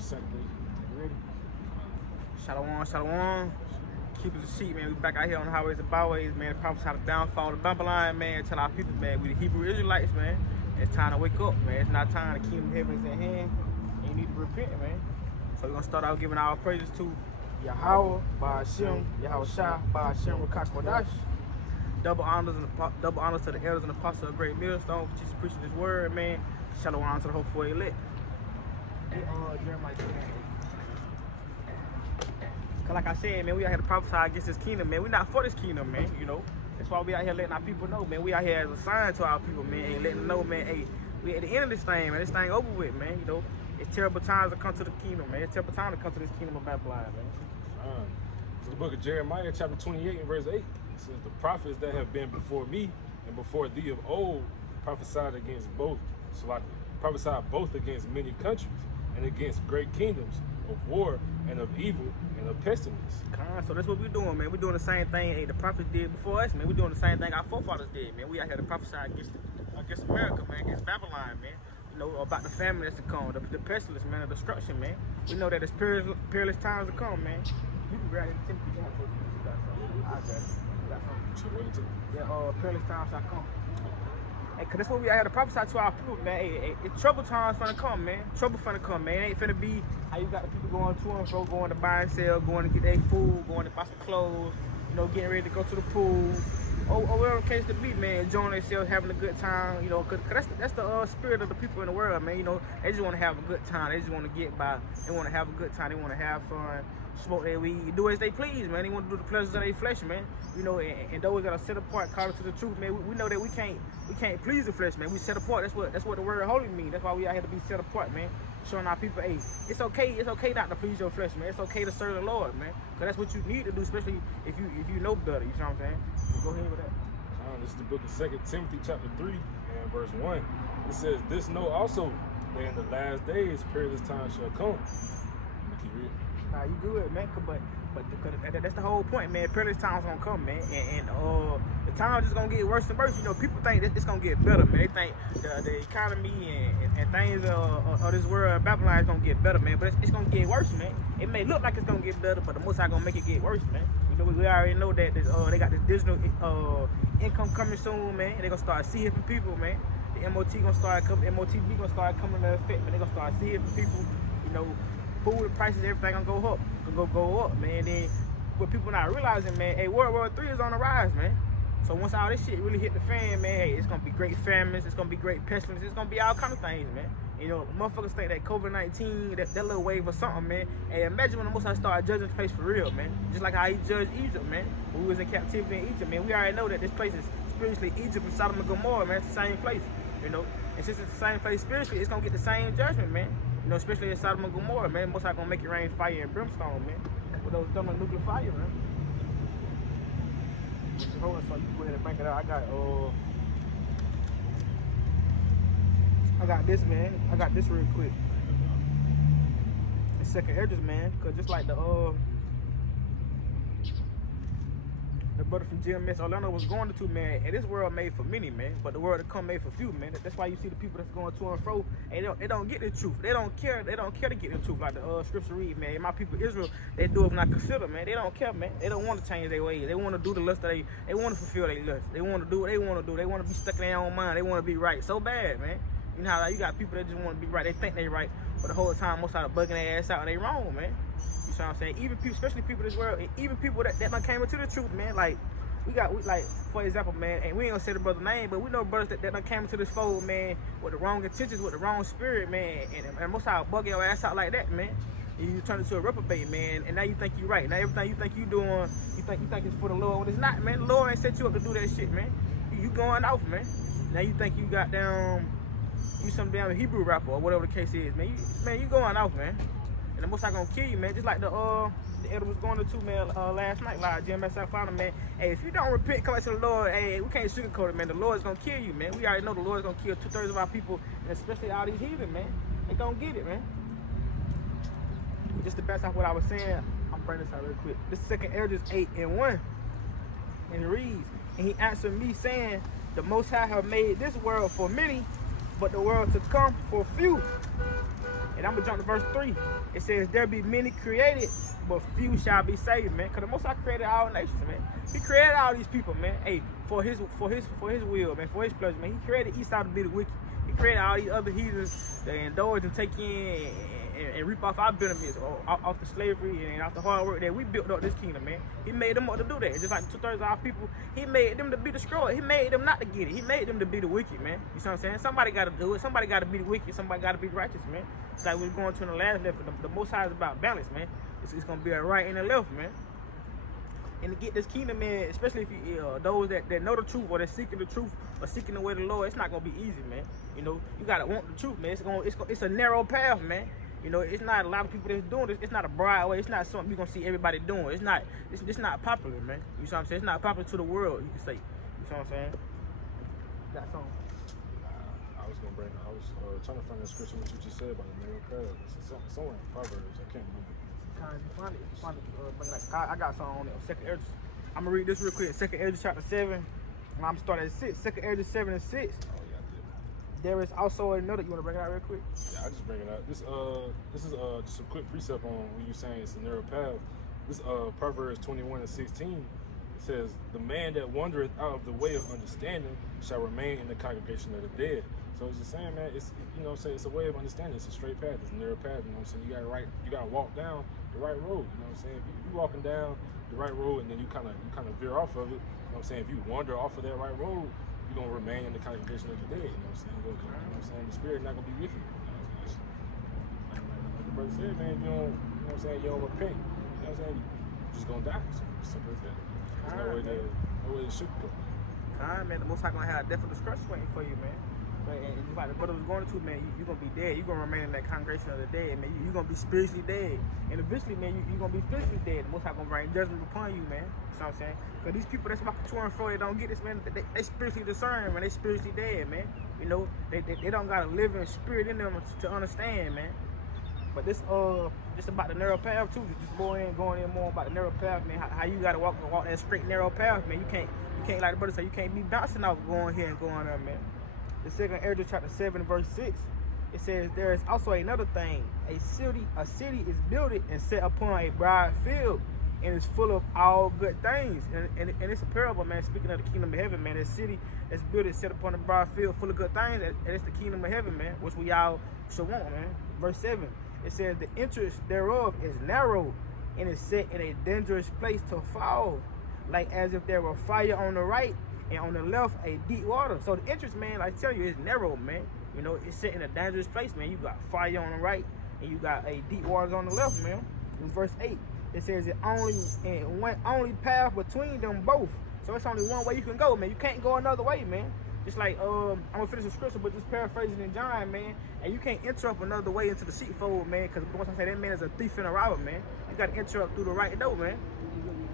Saturday. You ready? Shalom, shalom. Keep it the sheep, man. We back out here on the highways and byways, man. The prophets how to downfall of Babylon, man. Tell our people, man, we the Hebrew Israelites, man. It's time to wake up, man. It's not time to keep them heavens in hand. And you need to repent, man. So we're gonna start out giving our praises to Yahweh, Ba'ashem, Yahweh Shah, Ba'ashem, Rakak Kodash. Double honors to the elders and apostles of Great Millstone for just preaching this word, man. Shalom to the hopeful elect. Jeremiah. Cause like I said, man, we out here to prophesy against this kingdom, man. We not for this kingdom, man, you know. That's why we out here letting our people know, man. We out here as a sign to our people, man, and letting them know, man, hey, we at the end of this thing, man. This thing over with, man, you know. It's terrible times to come to the kingdom, man. It's terrible time to come to this kingdom of Babylon, man. So the book of Jeremiah, chapter 28 and verse 8, it says, the prophets that have been before me and before thee of old prophesied against both, prophesied both against many countries and against great kingdoms of war and of evil and of pestilence. So that's what we're doing, man. We're doing the same thing the prophets did before us, man. We're doing the same thing our forefathers did, man. We out here to prophesy against America, man, against Babylon, man. You know, about the famine that's to come, the pestilence, man, the destruction, man. We know that it's perilous times to come, man. You can grab it, Timothy. I'll grab it. Yeah, perilous times shall come. Hey, cause that's what we out here to prophesy to our people, man. Hey, trouble times finna come, man. Trouble finna come, man. It ain't finna be how you got the people going to and fro, going to buy and sell, going to get their food, going to buy some clothes, you know, getting ready to go to the pool, or whatever the case to be, man. Enjoying themselves, having a good time, you know, cause that's the spirit of the people in the world, man. You know, they just want to have a good time. They just want to get by. They want to have a good time. They want to have fun. Smoke their weed, do as they please, man. They want to do the pleasures of their flesh, man. You know, and those that are set apart, called to the truth, man. We know that we can't please the flesh, man. We set apart. That's what the word holy means. That's why we out here to be set apart, man. Showing our people, hey, it's okay not to please your flesh, man. It's okay to serve the Lord, man. Cause that's what you need to do, especially if you know better. You know what I'm saying? We'll go ahead with that. This is the book of 2 Timothy chapter 3 and verse 1. It says, this know also that in the last days perilous times shall come. Keep reading. Nah, you good, man. But that's the whole point, man. Perilous times gonna come, man, and the times just gonna get worse and worse. You know, people think that it's gonna get better, man. They think the economy and things of this world, Babylon, is gonna get better, man. But it's gonna get worse, man. It may look like it's gonna get better, but the Most High gonna make it get worse, man. You know, we already know that they got this digital income coming soon, man. They gonna start seeing people, man. The MOTB gonna start coming into effect, man. They gonna start seeing people, you know. Food prices, everything gonna go up, man. Then what people not realizing, man, hey, World War III is on the rise, man. So once all this shit really hit the fan, man, hey, it's gonna be great famines, it's gonna be great pestilence, it's gonna be all kind of things, man. You know, motherfuckers think that COVID-19, that little wave or something, man. Hey, imagine when the Most High started judging this place for real, man. Just like how he judged Egypt, man. When we was in captivity in Egypt, man. We already know that this place is spiritually Egypt and Sodom and Gomorrah, man. It's the same place, you know. And since it's the same place spiritually, it's gonna get the same judgment, man. You know, especially in Sodom and Gomorrah, man. Most High gonna make it rain fire and brimstone, man. With those thermal nuclear fire, man. Hold on, so you go ahead and bring it out. I got this, man. I got this real quick. The second edges, man. Cause just like the brother from GMS Orlando was going to, man, and this world made for many, man, but the world to come made for few, man. That's why you see the people that's going to and fro, and they don't get the truth. They don't care to get the truth, like the scripture read, man. My people Israel, they do it not consider, man. They don't care, man. They don't want to change their ways. They want to do the lust that they want to fulfill their lust. They want to do what they want to do. They want to be stuck in their own mind. They want to be right so bad, man. You know how like, you got people that just want to be right. They think they right, but the whole time most of the bugging their ass out and they wrong, man. You see what I'm saying? Even people, especially people in this world, and even people that done came into the truth, man. Like we like, for example, man, and we ain't gonna say the brother's name, but we know brothers that done came into this fold, man, with the wrong intentions, with the wrong spirit, man, and most of bug your ass out like that, man. And you turn into a reprobate, man, and now you think you right. Now everything you think you doing, you think it's for the Lord when it's not, man. The Lord ain't set you up to do that shit, man. You going off, man. Now you think you got down. You some damn Hebrew rapper or whatever the case is, man. You going off, man. And the Most High gonna kill you, man. Just like the elder was going to man last night, like GMS South Florida, man. Hey, if you don't repent, come back to the Lord. Hey, we can't sugarcoat it, man. The Lord's gonna kill you, man. We already know the Lord's gonna kill 2/3 of our people, and especially all these heathen, man. They gonna get it, man. Just to bounce off what I was saying, I'm bringing this out real quick. This second Esdras 8:1, and it reads, and he answered me saying, the Most High have made this world for many, but the world to come for few. And I'm gonna jump to verse 3. It says, there be many created, but few shall be saved, man. Because the Most High created all nations, man. He created all these people, man. Hey, for his will, man, for his pleasure, man. He created Esau to be the wicked. He created all these other heathens to indulge and take in and reap off our benefits, off the slavery and off the hard work that we built up this kingdom, man. He made them up to do that. Just like 2/3 of our people, he made them to be destroyed. He made them not to get it. He made them to be the wicked, man. You see what I'm saying? Somebody got to do it. Somebody got to be the wicked. Somebody got to be righteous, man. It's like we're going to in the last level. The Most High is about balance, man. It's going to be a right and a left, man. And to get this kingdom, man, especially if you those that know the truth or they're seeking the truth or seeking the way of the Lord, it's not gonna be easy, man. You know, you gotta want the truth, man. It's a narrow path, man. You know, it's not a lot of people that's doing this. It's not a broad way. It's not something you're gonna see everybody doing. It's not popular, man. You see what I'm saying? It's not popular to the world, you can say. You see what I'm saying? Got something. I was trying to find the scripture what you just said about the narrow path. It's somewhere in Proverbs. I can't remember. I got something on there. Second Ezra. I'm gonna read this real quick. Second Ezra chapter 7. And I'm gonna start at 6. Second Ezra 7 and 6. Oh yeah, I did. There is also another. You wanna bring it out real quick? Yeah, I just bring it out. This is just a quick precept on when you saying it's a narrow path. This Proverbs 21 and 16. It says, "The man that wandereth out of the way of understanding shall remain in the congregation of the dead." So it's just saying, man, it's it's a way of understanding. It's a straight path. It's a narrow path. You know what I'm saying? You gotta walk down the right road. You know what I'm saying? If you walking down the right road and then you kind of veer off of it, you know what I'm saying? If you wander off of that right road, you're gonna remain in the congregation of the dead. You know what I'm saying? You know what I'm saying? The spirit not gonna be with you. You know what I'm saying? Like the brother said, man, you know what I'm saying? You don't repent. You know what I'm saying? You're just gonna die. So simple as that. There's no way to sugarcoat. Man, the Most High gonna have a definite destruction waiting for you, man. And just like the brother was going to, man, you're going to be dead. You're going to remain in that congregation of the dead, man. You're going to be spiritually dead. And eventually, man, you're going to be physically dead. The Most High going to bring judgment upon you, man. You know what I'm saying? Because these people that's walking to and fro, they don't get this, man. They spiritually discern, man. They spiritually dead, man. You know, they don't got a living spirit in them to understand, man. But this just about the narrow path, too. Just going in more about the narrow path, man. How you got to walk that straight, narrow path, man. You can't, like the brother said, you can't be bouncing off going here and going there, man. The second Ezra chapter 7 verse 6, it says, there is also another thing. A city is built and set upon a broad field and is full of all good things. And it's a parable, man, speaking of the kingdom of heaven, man. A city that's built and set upon a broad field full of good things, and it's the kingdom of heaven, man, which we all should want, man. Verse 7, it says, the entrance thereof is narrow and is set in a dangerous place to fall, like as if there were fire on the right and on the left a deep water. So the entrance, man, I tell you, is narrow, man. You know, it's set in a dangerous place, man. You got fire on the right and you got a deep waters on the left, man. In verse 8, it says it only path between them both. So it's only one way you can go, man. You can't go another way, man. Just like I'm gonna finish the scripture, but just paraphrasing in John, man. And you can't enter up another way into the sheepfold, man, because once I say that man is a thief and a robber, man. You gotta enter up through the right door, man.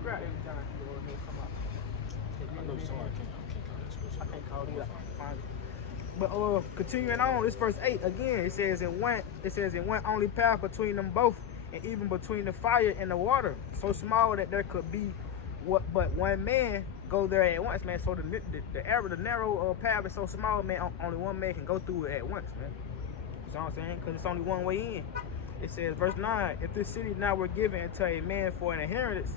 Right. I know somebody I can't call it up. But continuing on, this verse 8 again. It says in one only path between them both, and even between the fire and the water, so small that there could be but one man go there at once, man. So the narrow path is so small, man. Only one man can go through it at once, man. You know what I'm saying? Because it's only one way in. It says, verse 9: if this city now were given unto a man for an inheritance,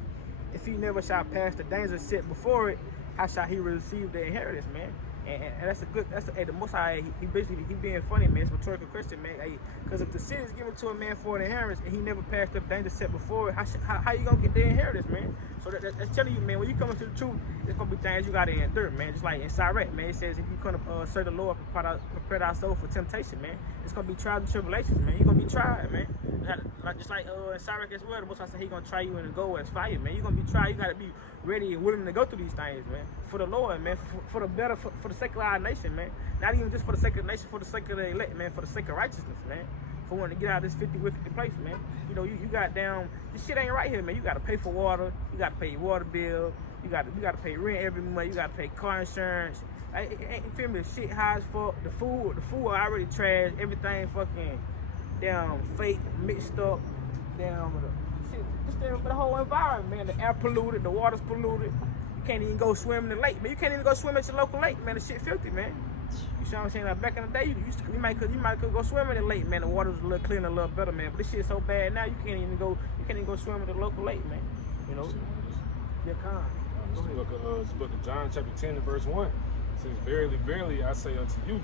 if he never shall pass the danger set before it, how shall he receive the inheritance, man? And that's the Most High, he being funny, man. It's a rhetorical question, man. Because if the city is given to a man for an inheritance and he never passed the danger set before it, how you gonna get the inheritance, man? So that's telling you, man, when you come into the truth, there's gonna be things you gotta endure, man. Just like in Sirach, man, it says if you come to serve the Lord, prepare our soul for temptation, man. It's gonna be trials and tribulations, man. You're gonna be tried, man. Just like in Sirach as well, the Most High said He gonna try you in the goal as fire, man. You're gonna be tried. You gotta be ready and willing to go through these things, man. For the Lord, man. For the better, for the sake of our nation, man. Not even just for the sake of the nation, for the sake of the elect, man. For the sake of righteousness, man. For wanting to get out of this 50 wicked place, man. You know, you got down. This shit ain't right here, man. You gotta pay for water. You gotta pay your water bill. You gotta pay rent every month. You gotta pay car insurance. You feel me? The shit high as fuck. The food already trash. Everything fucking damn fake, mixed up. Damn shit. Just the whole environment, man. The air polluted. The water's polluted. You can't even go swim in the lake, man. You can't even go swim at your local lake, man. The shit filthy, man. You see what I'm saying? Like back in the day, you might could go swim in the lake, man. The water was a little cleaner, a little better, man. But this shit's so bad now, you can't even go swim in the local lake, man. You know? Yeah, calm. This book of John, chapter 10, and verse 1. It says, "Verily, verily, I say unto you,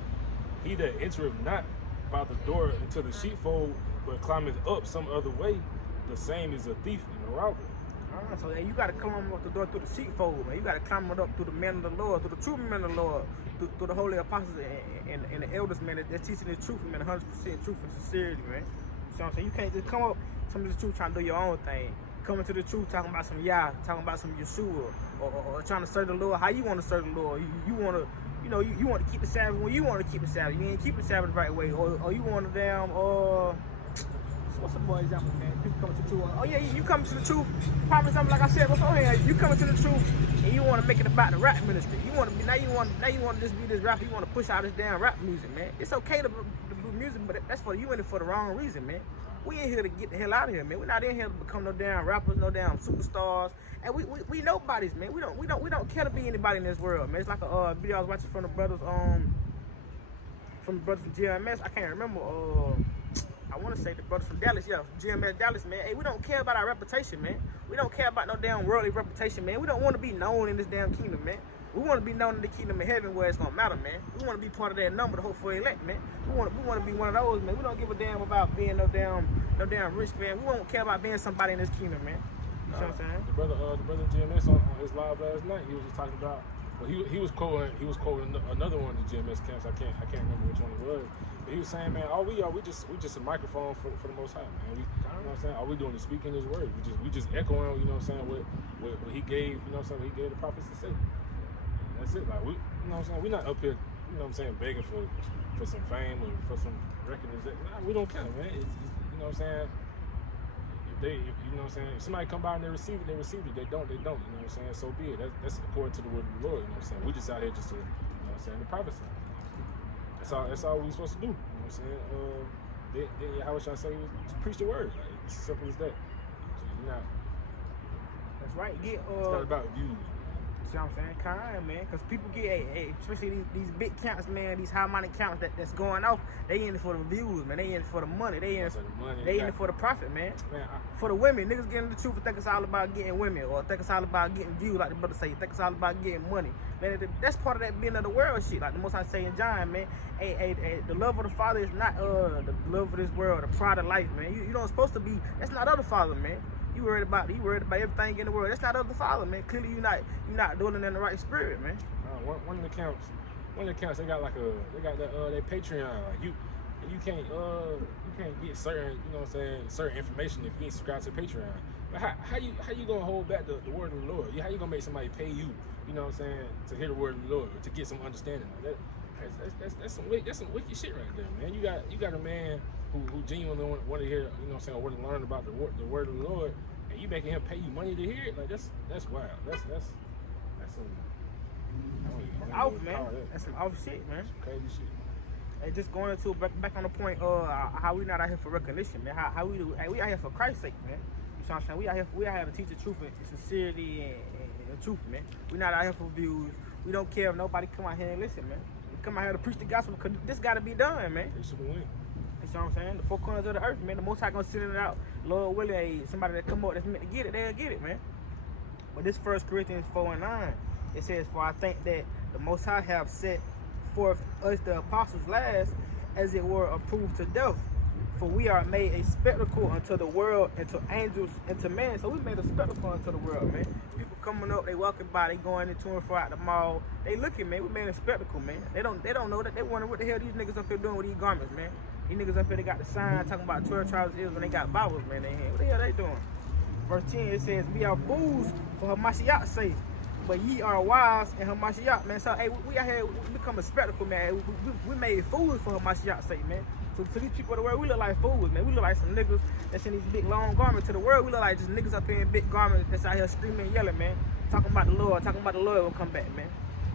he that entereth not by the door into the sheepfold, but climbeth up some other way, the same is a thief and a robber." So you got to climb up the door through the sheepfold, man. You got to climb it up through the men of the Lord, through the true men of the Lord, through the holy apostles and the elders, man, that's teaching the truth, man, 100% truth and sincerity, man. You know what I'm saying? You can't just come up some of the truth trying to do your own thing. Coming to the truth, talking about some Yah, talking about some Yeshua, or trying to serve the Lord how you want to serve the Lord. You want to, you want to keep the Sabbath when you want to keep the Sabbath. You ain't keep the Sabbath the right way, or you want to damn, what's some more example, man? People coming to the truth. Oh yeah, you coming to the truth. Probably something like I said beforehand. You coming to the truth, and you want to make it about the rap ministry. You want to be now. You want to just be this rapper. You want to push out this damn rap music, man. It's okay to do music, but that's for you in it for the wrong reason, man. We ain't here to get the hell out of here, man. We're not in here to become no damn rappers, no damn superstars, and we nobodies, man. We don't care to be anybody in this world, man. It's like a video I was watching from the brothers from GMS. I can't remember. I want to say the brothers from Dallas, yeah, GMS Dallas, man. Hey, we don't care about our reputation, man. We don't care about no damn worldly reputation, man. We don't want to be known in this damn kingdom, man. We want to be known in the kingdom of heaven where it's gonna matter, man. We want to be part of that number, the hopeful elect, man. We want to be one of those, man. We don't give a damn about being no damn rich, man. We don't care about being somebody in this kingdom, man. You know what I'm saying? The brother GMS on his live last night, he was just talking about. Well, he was quoting another one of the GMS camps. I can't remember which one it was. But he was saying, man, we just a microphone for the Most High, man. You know what I'm saying? All we doing is speaking His word. We just echoing, you know what I'm saying, what He gave, you know what I'm saying, what He gave the prophets to say. And that's it. Like you know what I'm saying? We're not up here, you know what I'm saying, begging for some fame or for some recognition. Nah, we don't care, man. It's you know what I'm saying. You know what I'm saying? If somebody come by and they receive it, they receive it. They don't, you know what I'm saying? So be it. That's according to the word of the Lord, you know what I'm saying? We just out here just to, you know what I'm saying, the prophecy. That's all we supposed to do, you know what I'm saying? Then how should I say, just preach the word. Like, it's as simple as that. So you're not. That's right. It's not about views. See what I'm saying? Kind, man. Because people get, especially these big counts, man, these high-minded counts that's going off, they in it for the views, man. They in it for the money. They in it for the profit, man. For the women. Niggas getting the truth and think it's all about getting women, or think it's all about getting views, like the brother say. Think it's all about getting money. Man, that's part of that being of the world shit. Like the Most I say in John, man. The love of the Father is not the love of this world, the pride of life, man. You don't supposed to be, that's not of the Father, man. You worried about everything in the world. That's not of the Father, man. Clearly you're not doing it in the right spirit, man. One of the accounts they got their Patreon. Like you can't get certain, you know what I'm saying, certain information if you ain't subscribed to Patreon. But how you gonna hold back the word of the Lord? How you gonna make somebody pay you know what I'm saying, to hear the word of the Lord, to get some understanding? That's some wicked shit right there, man. You got a man who genuinely want to hear, you know what I'm saying, or want to learn about the word of the Lord, and you making him pay you money to hear it? Like that's wild. That's some off, man. That's some off shit, man. Some crazy shit. Hey, just going into back on the point, how we not out here for recognition, man. How we do? Hey, we out here for Christ's sake, man. You know what I'm saying? We out here to teach the truth and sincerity and truth, man. We not out here for views. We don't care if nobody come out here and listen, man. We come out here to preach the gospel because this got to be done, man. They should win. You know what I'm saying? The four corners of the earth, man. The Most High gonna send it out. Lord willing, hey, somebody that come up that's meant to get it, they'll get it, man. But this 1 Corinthians 4:9, it says, "For I think that the Most High have set forth us the apostles last, as it were approved to death. For we are made a spectacle unto the world, and to angels, and to men." So we made a spectacle unto the world, man. People coming up, they walking by, they going into and fro out the mall. They looking, man. We made a spectacle, man. They don't know that. They wonder what the hell these niggas up here doing with these garments, man. These niggas up here, they got the sign talking about 12 tribes of Israel when they got Bibles, man, in their hand. What the hell they doing? Verse 10, it says, "We are fools for Hamashiach's sake, but ye are wise in Hamashiach," man. So, hey, we out here, we become a spectacle, man. We made fools for Hamashiach's sake, man. So to these people of the world, we look like fools, man. We look like some niggas that's in these big long garments. To the world, we look like just niggas up here in big garments that's out here screaming and yelling, man. Talking about the Lord will come back, man.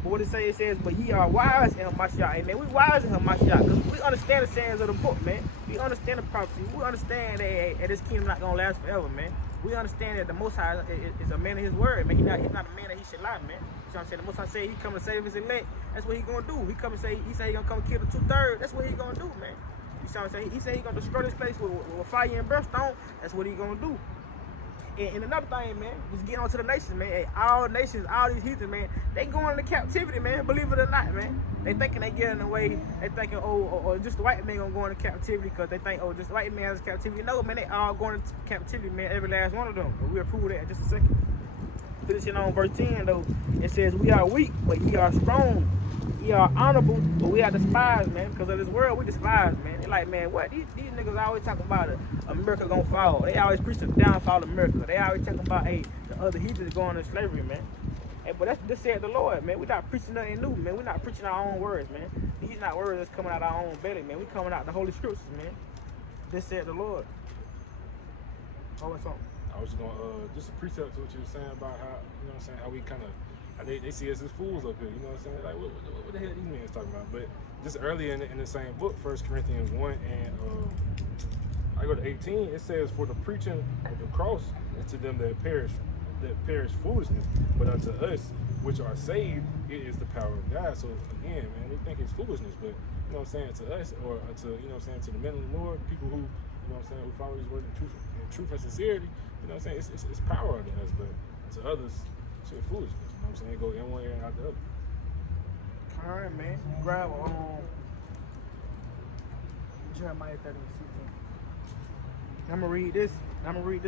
But what it says, but ye are wise in Hamashiach. Hey, man, we wise in Hamashiach. Because we understand the sayings of the book, man. We understand the prophecy. We understand that this kingdom not going to last forever, man. We understand that the Most High is a man of his word, man. He's not a man that he should lie, man. You know what I'm saying? The Most High say he come to save his elect. That's what he going to do. He say he going to come kill the 2/3. That's what he going to do, man. You know what I'm saying? He said he going to destroy this place with fire and brimstone. That's what he going to do. And another thing, man, just getting on to the nations, man. Hey, all nations, all these heathens, man, they going into captivity, man. Believe it or not, man. They thinking they getting away. They thinking, or just the white man gonna go into captivity because they think, just the white man has captivity. No, man, they all going into captivity, man. Every last one of them. But we'll prove that in just a second. Finishing on verse 10, though, it says, we are weak, but ye are strong. Ye are honorable, but we are despised, man. Because of this world, we despise, man. They like, man, what? These niggas always talking about America gonna fall. They always preach the downfall of America. They always talking about, the other heathens going into slavery, man. Hey, but this said the Lord, man. We're not preaching nothing new, man. We're not preaching our own words, man. These not words that's coming out of our own belly, man. We coming out the Holy Scriptures, man. This said the Lord. Oh, what's on? I was just gonna just a precept to what you were saying about how, you know what I'm saying, how we kind of, they see us as fools up here, you know what I'm saying? Like, what the hell these men is talking about? But just earlier in the same book, 1 Corinthians 1, and I go to 18, it says, for the preaching of the cross is to them that perish foolishness, but unto us which are saved, it is the power of God. So again, man, they think it's foolishness, but you know what I'm saying, to us, or to, you know what I'm saying, to the men of the Lord, people who, you know what I'm saying, who follow his word in truth and sincerity, you know what I'm saying, it's power unto us, but to others, shit foolishness. You know what I'm saying? It go in one ear and out the other. All right, man. Grab Jeremiah 30:16. I'm gonna read this.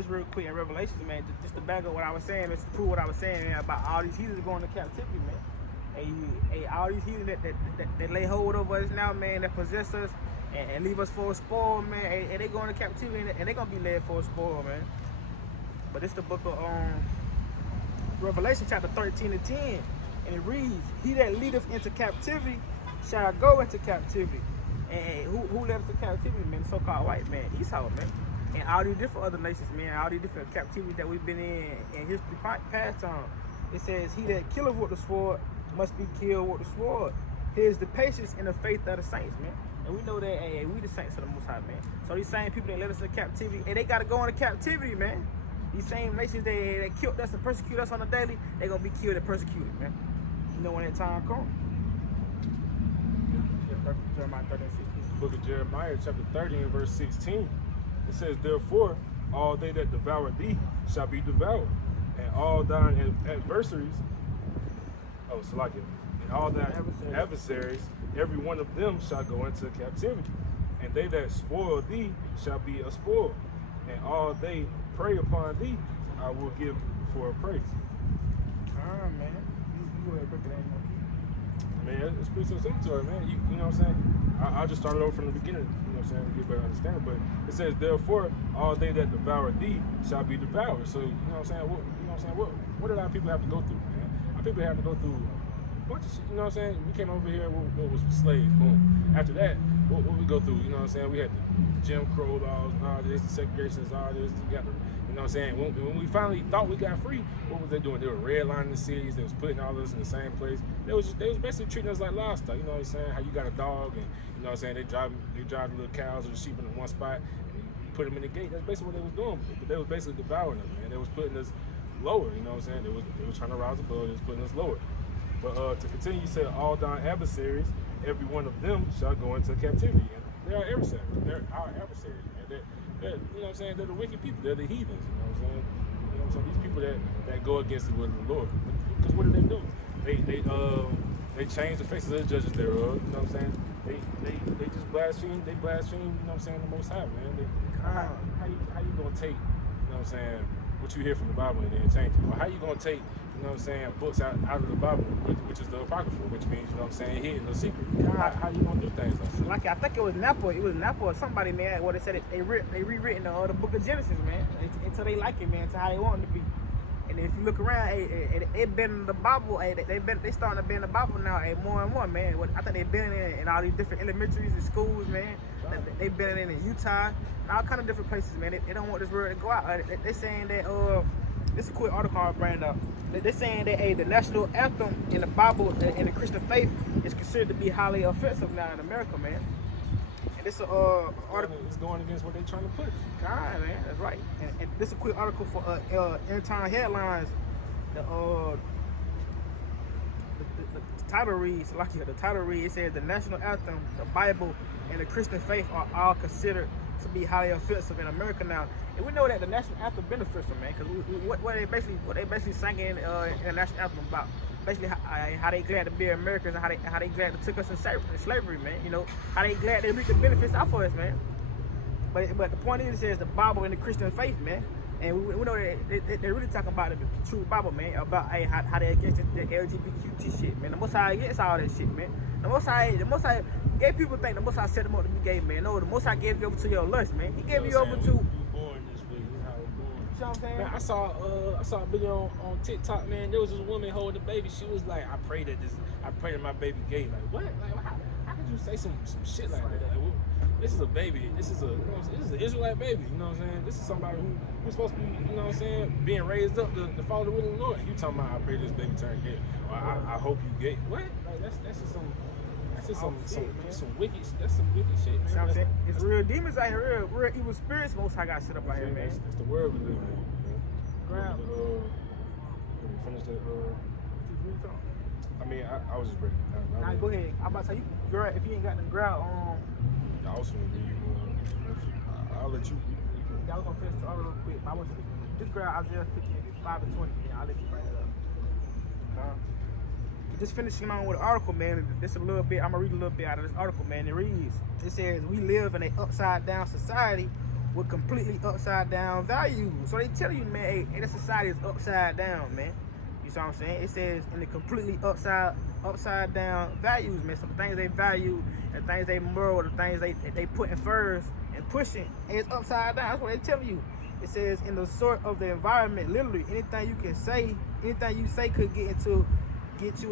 Real quick in Revelation, man. Just to back up what I was saying, just to prove what I was saying, man, about all these heathens going to captivity, man. Hey, all these heathens that lay hold of us now, man, that possess us and leave us for a spoil, man. Hey, they going to captivity and they gonna be led for a spoil, man. But it's the book of Revelation chapter 13:10, and it reads, he that leadeth into captivity shall go into captivity. And who led us to captivity, man? So-called white man, Esau, man. And all these different other nations, man, all these different captivities that we've been in history past time. It says, he that killeth with the sword must be killed with the sword. Here's the patience and the faith of the saints, man. And we know that, we the saints of the Most High, man. So these same people that led us into captivity, and they got to go into captivity, man. These same nations that killed us and persecute us on a daily, they're going to be killed and persecuted, man. You know when that time comes. Jeremiah 13:16. Book of Jeremiah, chapter 30 and verse 16. It says, therefore, all they that devour thee shall be devoured, and all thine adversaries, and all thine adversaries, every one of them shall go into captivity, and they that spoil thee shall be a spoil, and all they prey upon thee, I will give for a praise. Alright, man. You go ahead and break it down. Man, it's pretty self-explanatory, man. You know what I'm saying? I'll just start it over from the beginning, you know what I'm saying, to get better understanding. But it says, therefore, all they that devour thee shall be devoured. So, you know what I'm saying? What did our people have to go through, man? Our people have to go through a bunch of shit, you know what I'm saying? We came over here, what was slaves, boom. After that, what we go through, you know what I'm saying? We had the Jim Crow laws and all this, the segregations, all this, you got the, you know what I'm saying? When we finally thought we got free, what was they doing? They were redlining the cities, they was putting all of us in the same place. They was basically treating us like livestock, you know what I'm saying? How you got a dog and, you know what I'm saying, they drive the little cows or the sheep in one spot and you put them in the gate. That's basically what they was doing. But they was basically devouring us, man. They was putting us lower, you know what I'm saying? They was trying to rouse above, they was putting us lower. But to continue, you said, all thine adversaries, every one of them shall go into captivity. And they are adversaries. They're our adversaries, man. They're, you know what I'm saying? They're the wicked people. They're the heathens, you know what I'm saying? You know what I'm saying? These people that go against the will of the Lord. Because what do they do? They change the faces of the judges thereof, you know what I'm saying? They just blaspheme, you know what I'm saying, the Most High, man. How you gonna take, you know what I'm saying, what you hear from the Bible and then change it? Or how you gonna take, you know what I'm saying, books out of the Bible, which is the Apocrypha, which means, you know what I'm saying, hidden or secret. How you gonna do things like that? I think it was Napa or somebody, man, what they said they rewritten the book of Genesis, man, until they like it, man, to how they want it to be. And if you look around, it been in the Bible. They starting to be in the Bible now, more and more, man. I think they've been in all these different elementaries and schools, man. They've been in Utah and all kind of different places, man. They don't want this word to go out. They saying that This is a quick article I bring up. They're saying that the national anthem in the Bible in the Christian faith is considered to be highly offensive now in America, man. And this article It's going against what they're trying to put. God, man, that's right. And this is a quick article for internal headlines. The title reads, the title reads, it says the national anthem, the Bible, and the Christian faith are all considered to be highly offensive in America now. And we know that the national anthem beneficial, man, because what they basically singing in the national anthem about, basically how they glad to be Americans and how they glad to took us in slavery, man. You know, how they glad they reap the benefits out for us, man. But the point is, it says the Bible and the Christian faith, man. And we know that they're really talking about the true Bible, man, about how they against the LGBTQ shit, man. The Most High against all that shit, man. The Most High, gay people think the Most High set them up to be gay, man. No, the Most High gave you over to your lust, man. He gave you over to. You born this way. You how it's born. You know what I'm saying? Man, I saw a video on TikTok, man. There was this woman holding a baby. She was like, I pray that my baby gay. Like, what? Like, how could you say some shit like that? Like, this is a baby. This is an Israelite baby. You know what I'm saying? This is somebody who's supposed to be, you know what I'm saying, being raised up to follow the will of the Lord. You talking about I pray this baby turn gay, or I hope you gay? What? Like that's just some wicked. That's some wicked shit, man. You know what I'm saying? It's real demons out here, real evil spirits. Most High got set up out here, man. That's the world we live in. Ground. Finish that. I mean, I was just ready. Nah, go ahead. I'm about to tell you, girl, if you ain't got the ground, I was gonna read. I'll let you. y'all gonna finish the article real quick. I want you to, this girl Isaiah 55 and 20. Yeah, I'll let you bring it up. Just finishing on with the article, man. This a little bit. I'm gonna read a little bit out of this article, man. It reads. It says we live in an upside down society with completely upside down values. So they tell you, man, hey, that society is upside down, man. You see what I'm saying? It says in the completely upside down values, man. Some things they value and things they moral, the things they put in first and pushing, and it's upside down. That's what they tell you. It says in the sort of the environment, literally anything you can say, anything you say could get you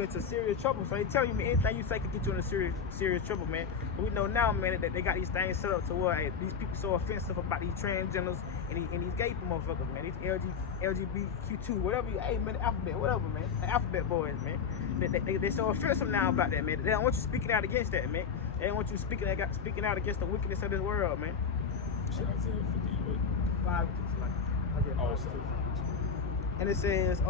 into serious trouble. So they tell you, man, anything you say could get you into serious trouble, man. But we know now, man, that they got these things set up to where hey, these people so offensive about these transgenders and these gay motherfuckers, man. These LGBTQ2, whatever you, hey, man, the alphabet, whatever, man. The alphabet boys, man. They so offensive now about that, man. They don't want you speaking out against that, man. They don't want you speaking out against the wickedness of this world, man. Shit, Isaiah 50, what? 5, like, Isaiah 5. Oh, sorry. And it says,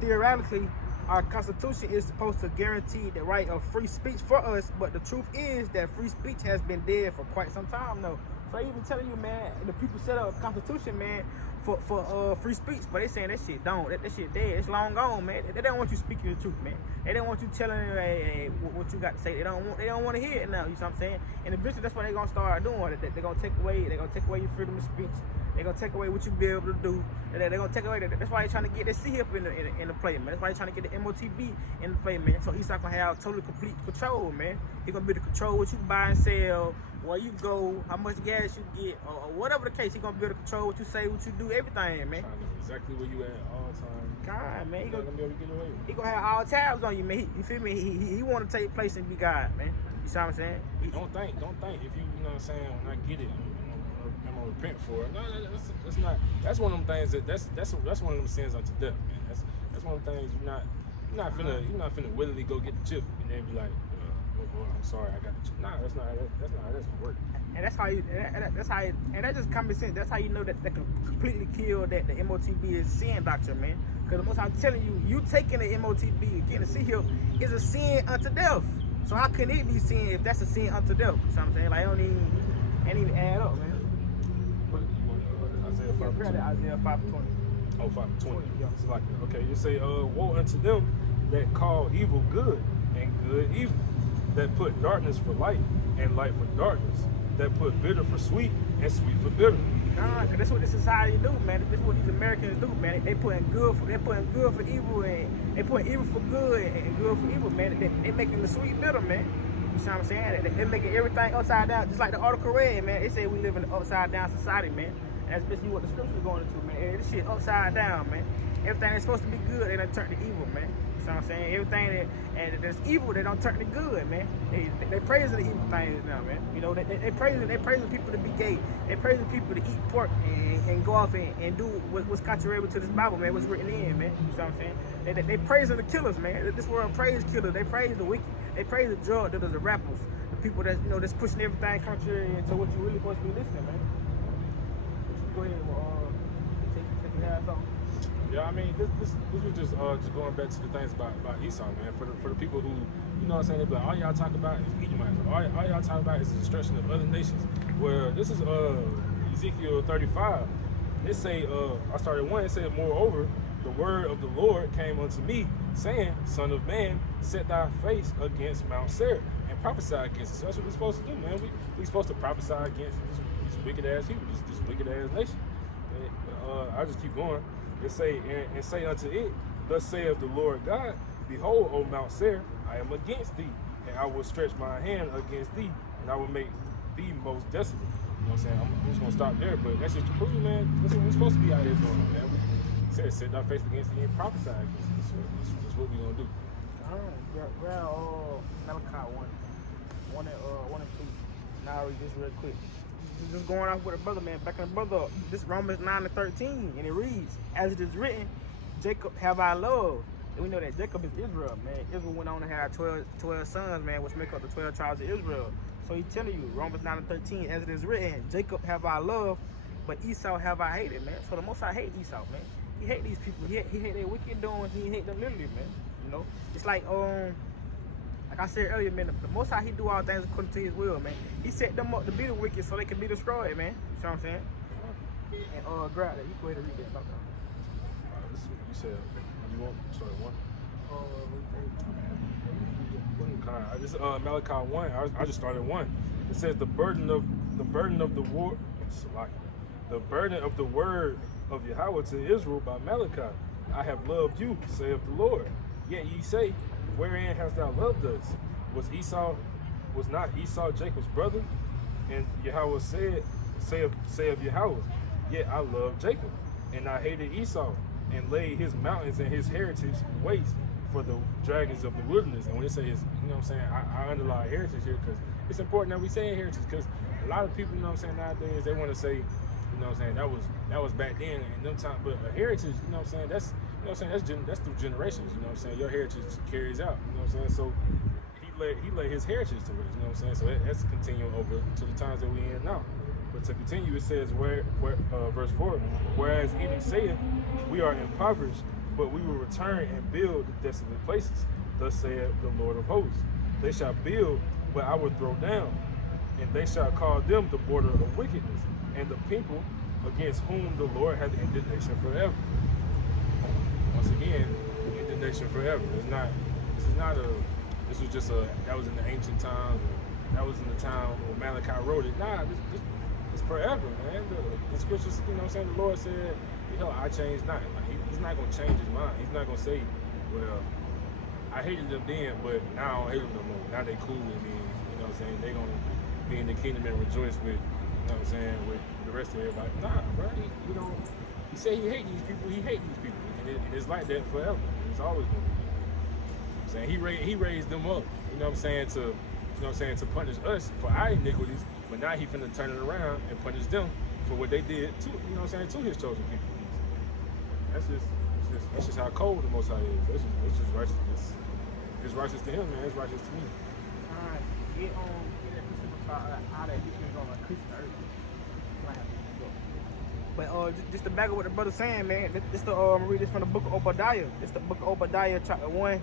theoretically, our Constitution is supposed to guarantee the right of free speech for us, but the truth is that free speech has been dead for quite some time now. So I even telling you, man, the people set up a Constitution, man, for free speech, but they saying that shit don't. That shit dead. It's long gone, man. They don't want you speaking the truth, man. They don't want you telling them hey, what you got to say. They don't want to hear it now. You know what I'm saying? And eventually, that's what they're gonna start doing. They're gonna take away your freedom of speech. They're gonna take away what you be able to do. They're gonna take away. That's why they're trying to get the CHIP in the play, man. That's why they're trying to get the MOTB in the play, man. So Esau gonna have total complete control, man. He gonna be able to control what you buy and sell, where you go, how much gas you get, or whatever the case. He gonna be able to control what you say, what you do, everything, man. Trying to know exactly where you at all times. God, man, he You're gonna not gonna be able to get away. he gonna have all tabs on you, man. You feel me? He want to take place and be God, man. You see what I'm saying? Don't think. If you know what I'm saying, when I get it, I'm gonna repent for it. No, that's not. That's one of them things that's one of them sins unto death, man. That's one of them things you're not finna willingly go get the chip and then be like, oh, I'm sorry, I got the chip. Nah, that's not how that's gonna work. And that's how and that's just common sense. That's how you know that can completely kill that the MOTB is sin doctrine, man. Because the most I'm telling you taking the MOTB, getting to see him is a sin unto death. So how can it be sin if that's a sin unto death? You know what I'm saying? Like, I ain't even add up, man. But you want Isaiah 5:20? Isaiah 5:20. Oh, 5:20. Yeah. It's like, okay, you say, woe unto them that call evil good and good evil, that put darkness for light and light for darkness, that put bitter for sweet and sweet for bitter. Nah, cause that's what this society do, man. That's what these Americans do, man. They putting good for evil, and they putting evil for good and good for evil, man. They making the sweet bitter, man. You see what I'm saying? They making everything upside down, just like the article read, man. They say we live in an upside down society, man. That's basically what the scripture's going into, man. This shit upside down, man. Everything that's supposed to be good, they done turn to evil, man. You know what I'm saying? Everything that's evil, they don't turn to good, man. They praising the evil things now, man. You know, they praising people to be gay. They praising people to eat pork and go off and do what's contrary to this Bible, man. What's written in, man. You know what I'm saying? They praising the killers, man. This world praise killers. They praise the wicked. They praise the drug dealers, the rappers, the people that that's pushing everything contrary to what you really supposed to be listening, man. Go ahead, take your ass off. Yeah, I mean, this was just going back to the things about Esau, man. For the people who, you know what I'm saying, they be like, all y'all talk about is Edomites. All y'all talk about is the destruction of other nations. Where this is Ezekiel 35. It say, I started one, it said, moreover, the word of the Lord came unto me, saying, Son of man, set thy face against Mount Seir and prophesy against it. So that's what we're supposed to do, man. We supposed to prophesy against these wicked ass people, this wicked ass nation. I just keep going. It say and say unto it, thus saith the Lord God, behold, O Mount Seir, I am against thee, and I will stretch my hand against thee, and I will make thee most desolate. You know what I'm saying? I'm just gonna stop there, but that's just to prove, man. That's what we're supposed to be out here doing, man. It says set thy face against thee and prophesy against thee. So that's what we're gonna do. Grab Malachi 1 and 2. Now I'll read this real quick. Just going off with a brother, man. Back in the brother, this Romans 9 and 13, and it reads, as it is written, Jacob have I loved. And we know that Jacob is Israel, man. Israel went on to have 12 sons, man, which make up the 12 tribes of Israel. So he's telling you, Romans 9 and 13, as it is written, Jacob have I loved, but Esau have I hated, man. So the Most High hate Esau, man. He hate these people. He hate their wicked doings. He hate them literally, man. You know, it's like I said earlier, man, the Most High, he do all things according to his will, man. He set them up to be the wicked so they can be destroyed, man. You know what I'm saying? And grab that. You go ahead and read that. This is what you said. You want start one? This is Malachi 1. I just started 1. It says the burden of the war. The burden of the word of Yahweh to Israel by Malachi. I have loved you, saith the Lord. Yet ye say, wherein hast thou loved us? Was not Esau Jacob's brother? And Yahweh saith Yahweh, yet I loved Jacob, and I hated Esau, and laid his mountains and his heritage waste for the dragons of the wilderness. And when it says, you know what I'm saying, I underline heritage here because it's important that we say heritage, because a lot of people, you know what I'm saying, nowadays, they want to say, you know what I'm saying, that was back then and them time, but a heritage, you know what I'm saying, that's, you know what I'm saying, that's through generations, you know what I'm saying, your heritage carries out, you know what I'm saying, so he laid his heritage to it, you know what I'm saying, so that's continuing over to the times that we in now. But to continue, it says, verse 4, whereas Edom saith, we are impoverished, but we will return and build the desolate places. Thus saith the Lord of hosts. They shall build, but I will throw down, and they shall call them the border of wickedness, and the people against whom the Lord hath indignation forever. Once again, indignation forever. This was just that was in the ancient times, that was in the time when Malachi wrote it. Nah, it's forever, man. The scriptures, you know what I'm saying, the Lord said, hell, I changed not. Like, he's not going to change his mind. He's not going to say, well, I hated them then, but now I don't hate them no more. Now they cool with me. You know what I'm saying? They're going to be in the kingdom and rejoice with, you know what I'm saying, with the rest of everybody. Nah, bro. He said he hate these people. He hate these people. And it's like that forever. It's always going to be. You know what I'm saying? He raised them up, you know what I'm saying, to punish us for our iniquities, but now he finna turn it around and punish them for what they did to, you know what I'm saying, to his chosen people. That's just how cold the Most High is. That's just righteous. It's righteous to him, man. It's righteous to me. Alright, get that piece of how that weekend on a Christian earth. But just to back up what the brother's saying, man, I'm read this from the book of Obadiah. It's the book of Obadiah, chapter 1.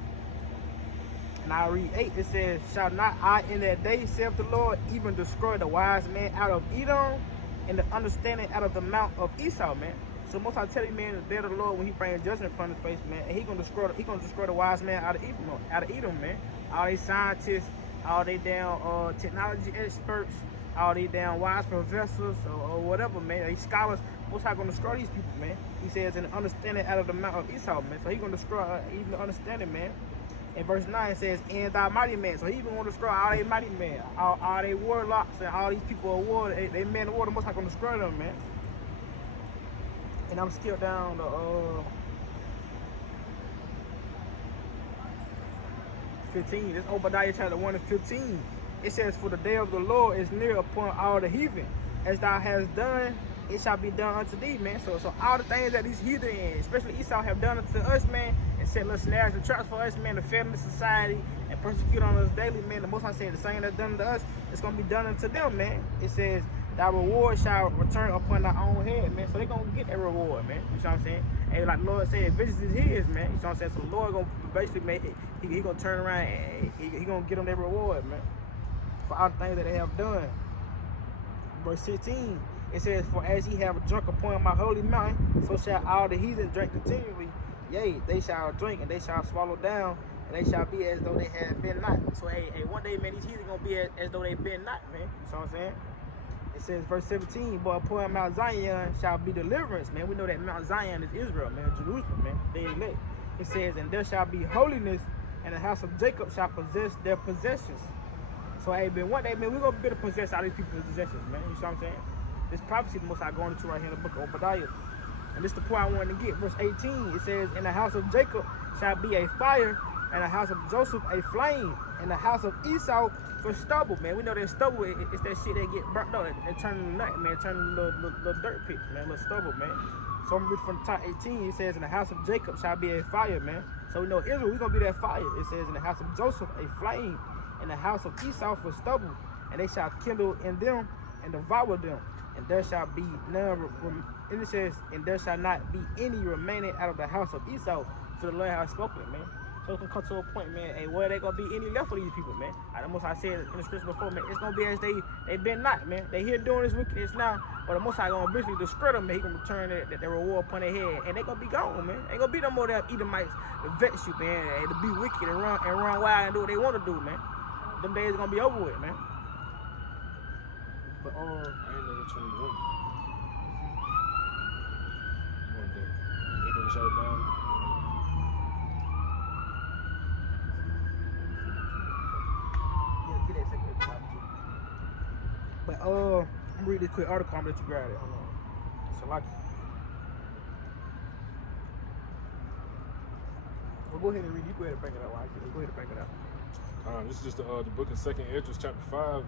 And I read 8, it says, shall not I in that day, saith the Lord, even destroy the wise man out of Edom, and the understanding out of the mount of Esau, man. So most I tell you, man, the day of the Lord when he brings judgment upon his face, man, and he gonna destroy the wise man out of Edom, man. All these scientists, all they down technology experts, all they down wise professors or whatever, man. These scholars, most high gonna destroy these people, man. He says, and the understanding out of the mount of Esau, man. So he gonna destroy even the understanding, man. In verse 9 it says, and thy mighty men. So he even want to destroy all they mighty men, all they warlocks and all these people of war, they men of war, the Most High gonna destroy them, man. And I'm skip down to 15. This Obadiah chapter 1 and 15. It says, "For the day of the Lord is near upon all the heathen. As thou hast done, it shall be done unto thee," man. So all the things that these heathen, especially Esau, have done unto us, man, and set little snares and traps for us, man, to family society and persecute on us daily, man. The Most High said the same that's done to us, it's gonna be done unto them, man. It says, "Thy reward shall return upon thy own head," man. So they gonna get that reward, man. You know what I'm saying? And like the Lord said, vengeance is his, man. You know what I'm saying? So the Lord gonna basically make it, he gonna turn around and he gonna get them their reward, man, for all the things that they have done. Verse 16, it says, "For as ye have drunk upon my holy mountain, so shall all the heathen drink continually. Yea, they shall drink and they shall swallow down, and they shall be as though they had been not." So hey, one day, man, these heathen gonna be as though they been not, man. You know what I'm saying? It says, verse 17, "But upon Mount Zion shall be deliverance," man. We know that Mount Zion is Israel, man, Jerusalem, man. They elect. It says, "And there shall be holiness, and the house of Jacob shall possess their possessions." So hey, man, one day, man, we're gonna be able to possess all these people's possessions, man. You know what I'm saying? This prophecy the Most High going into right here in the book of Obadiah. And this is the point I wanted to get. Verse 18, it says, "And the house of Jacob shall be a fire, and the house of Joseph a flame, and the house of Esau for stubble," man. We know that stubble, it's that shit that get burnt up and turn into nut, man, turn into little dirt pits, man, little stubble, man. So I'm reading from the top 18, it says, "And the house of Jacob shall be a fire," man. So we know Israel, we're gonna be that fire. It says, "In the house of Joseph a flame, and the house of Esau for stubble, and they shall kindle in them and devour them. And there shall be none," and it says, "and there shall not be any remaining out of the house of Esau, for the Lord has spoken," man. So it can come to a point, man, hey, where they gonna be any left for these people, man? Like the Most High said in the scripture before, man, it's gonna be as they been not, man. They here doing this wickedness now, but the Most High gonna eventually destroy them, man. He gonna return their reward upon their head, and they gonna be gone, man. Ain't gonna be no more of them Edomites to vex you, man, and to be wicked and run wild and do what they want to do, man. Them days gonna be over with, man. But I ain't know which one you want. One day. They gonna shut it down. yeah, get that second at the top too. But I'm gonna read this quick article. I'm gonna let you grab it. Hold on. So like, well, go ahead and read. You go ahead and bring it up. Go ahead and bring it up. This is just the book of 2nd Esdras chapter 5,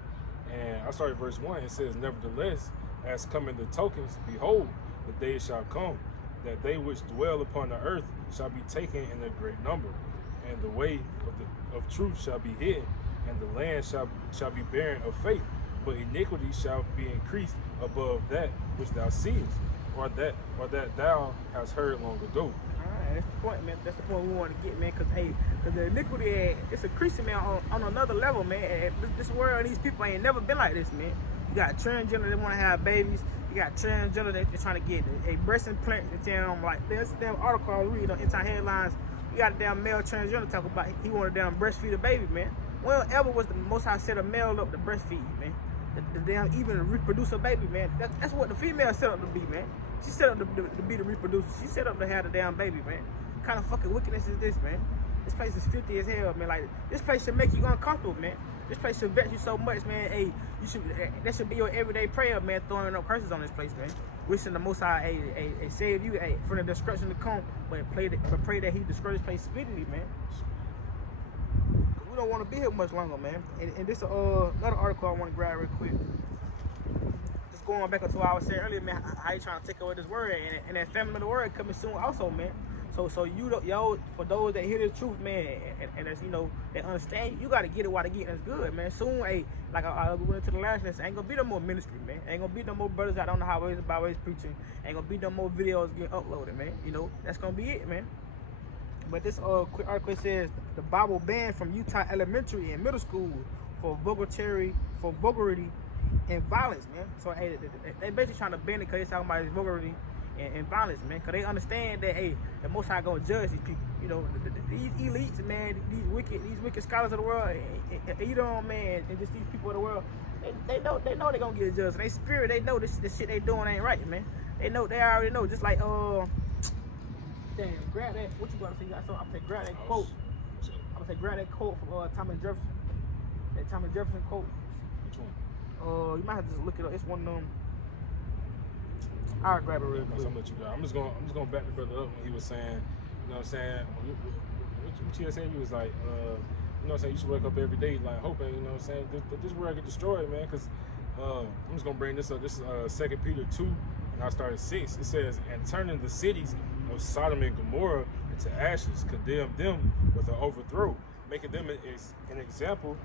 and I started verse 1. It says, "Nevertheless, as coming the tokens, behold, the days shall come, that they which dwell upon the earth shall be taken in a great number, and the way of truth shall be hidden, and the land shall be barren of faith, but iniquity shall be increased above that which thou seest, or that thou hast heard long ago." Alright, that's the point, man. That's the point we want to get, man. Cause the iniquity, it's increasing, man, on another level, man. And this world, these people ain't never been like this, man. You got transgender that want to have babies. You got transgender that they're trying to get a breast implant. They tell them like, there's a damn article I read on Inside Headlines. You got a damn male transgender talk about he want to damn breastfeed a baby, man. Well, ever was the Most High set a male up to breastfeed, man. The damn even reproduce a baby, man. That's what the female set up to be, man. She set up to be the reproducer. She set up to have the damn baby, man. What kind of fucking wickedness is this, man? This place is filthy as hell, man. Like, this place should make you uncomfortable, man. This place should vex you so much, man. Hey, that should be your everyday prayer, man, throwing up curses on this place, man. Wishing the Most High, save you, from the destruction to come, but pray that He destroy this place speedily, man. Cause we don't want to be here much longer, man. And this another article I want to grab real quick. Just going back to what I was saying earlier, man. How you trying to take over this word, and that family of the word coming soon, also, man. So y'all, for those that hear the truth, man, and as you know, they understand, you gotta get it while they getting is good, man. Soon, like I went into the last lesson, ain't gonna be no more ministry, man. Ain't gonna be no more brothers out on the highways and byways preaching. Ain't gonna be no more videos getting uploaded, man. You know, that's gonna be it, man. But this quick article says the Bible banned from Utah elementary and middle school for vulgarity and violence, man. So they basically trying to ban it because they talking about vulgarity and violence, man, because they understand that, the Most High gonna judge these people. You know, these elites, man, these wicked scholars of the world, Edom, man, and just these people of the world, they know they gonna get judged. They spirit, they know this shit they doing ain't right, man. They already know. Just like damn, grab that. What you gonna say? I'm gonna say grab that quote. Grab that quote from Thomas Jefferson. That Thomas Jefferson quote. Which one? You might have to just look it up. It's one of them. I'll grab it real So quick. I'm let you go. I'm just gonna back the brother up when he was saying, you know what I'm saying? What you had said, he was like, you know what I'm saying, you should wake up every day like hoping, you know what I'm saying, this world get destroyed, man, because I'm just gonna bring this up. This is 2 Peter 2, and I started 6. It says, and turning the cities of Sodom and Gomorrah into ashes, condemn them with an overthrow, making them an example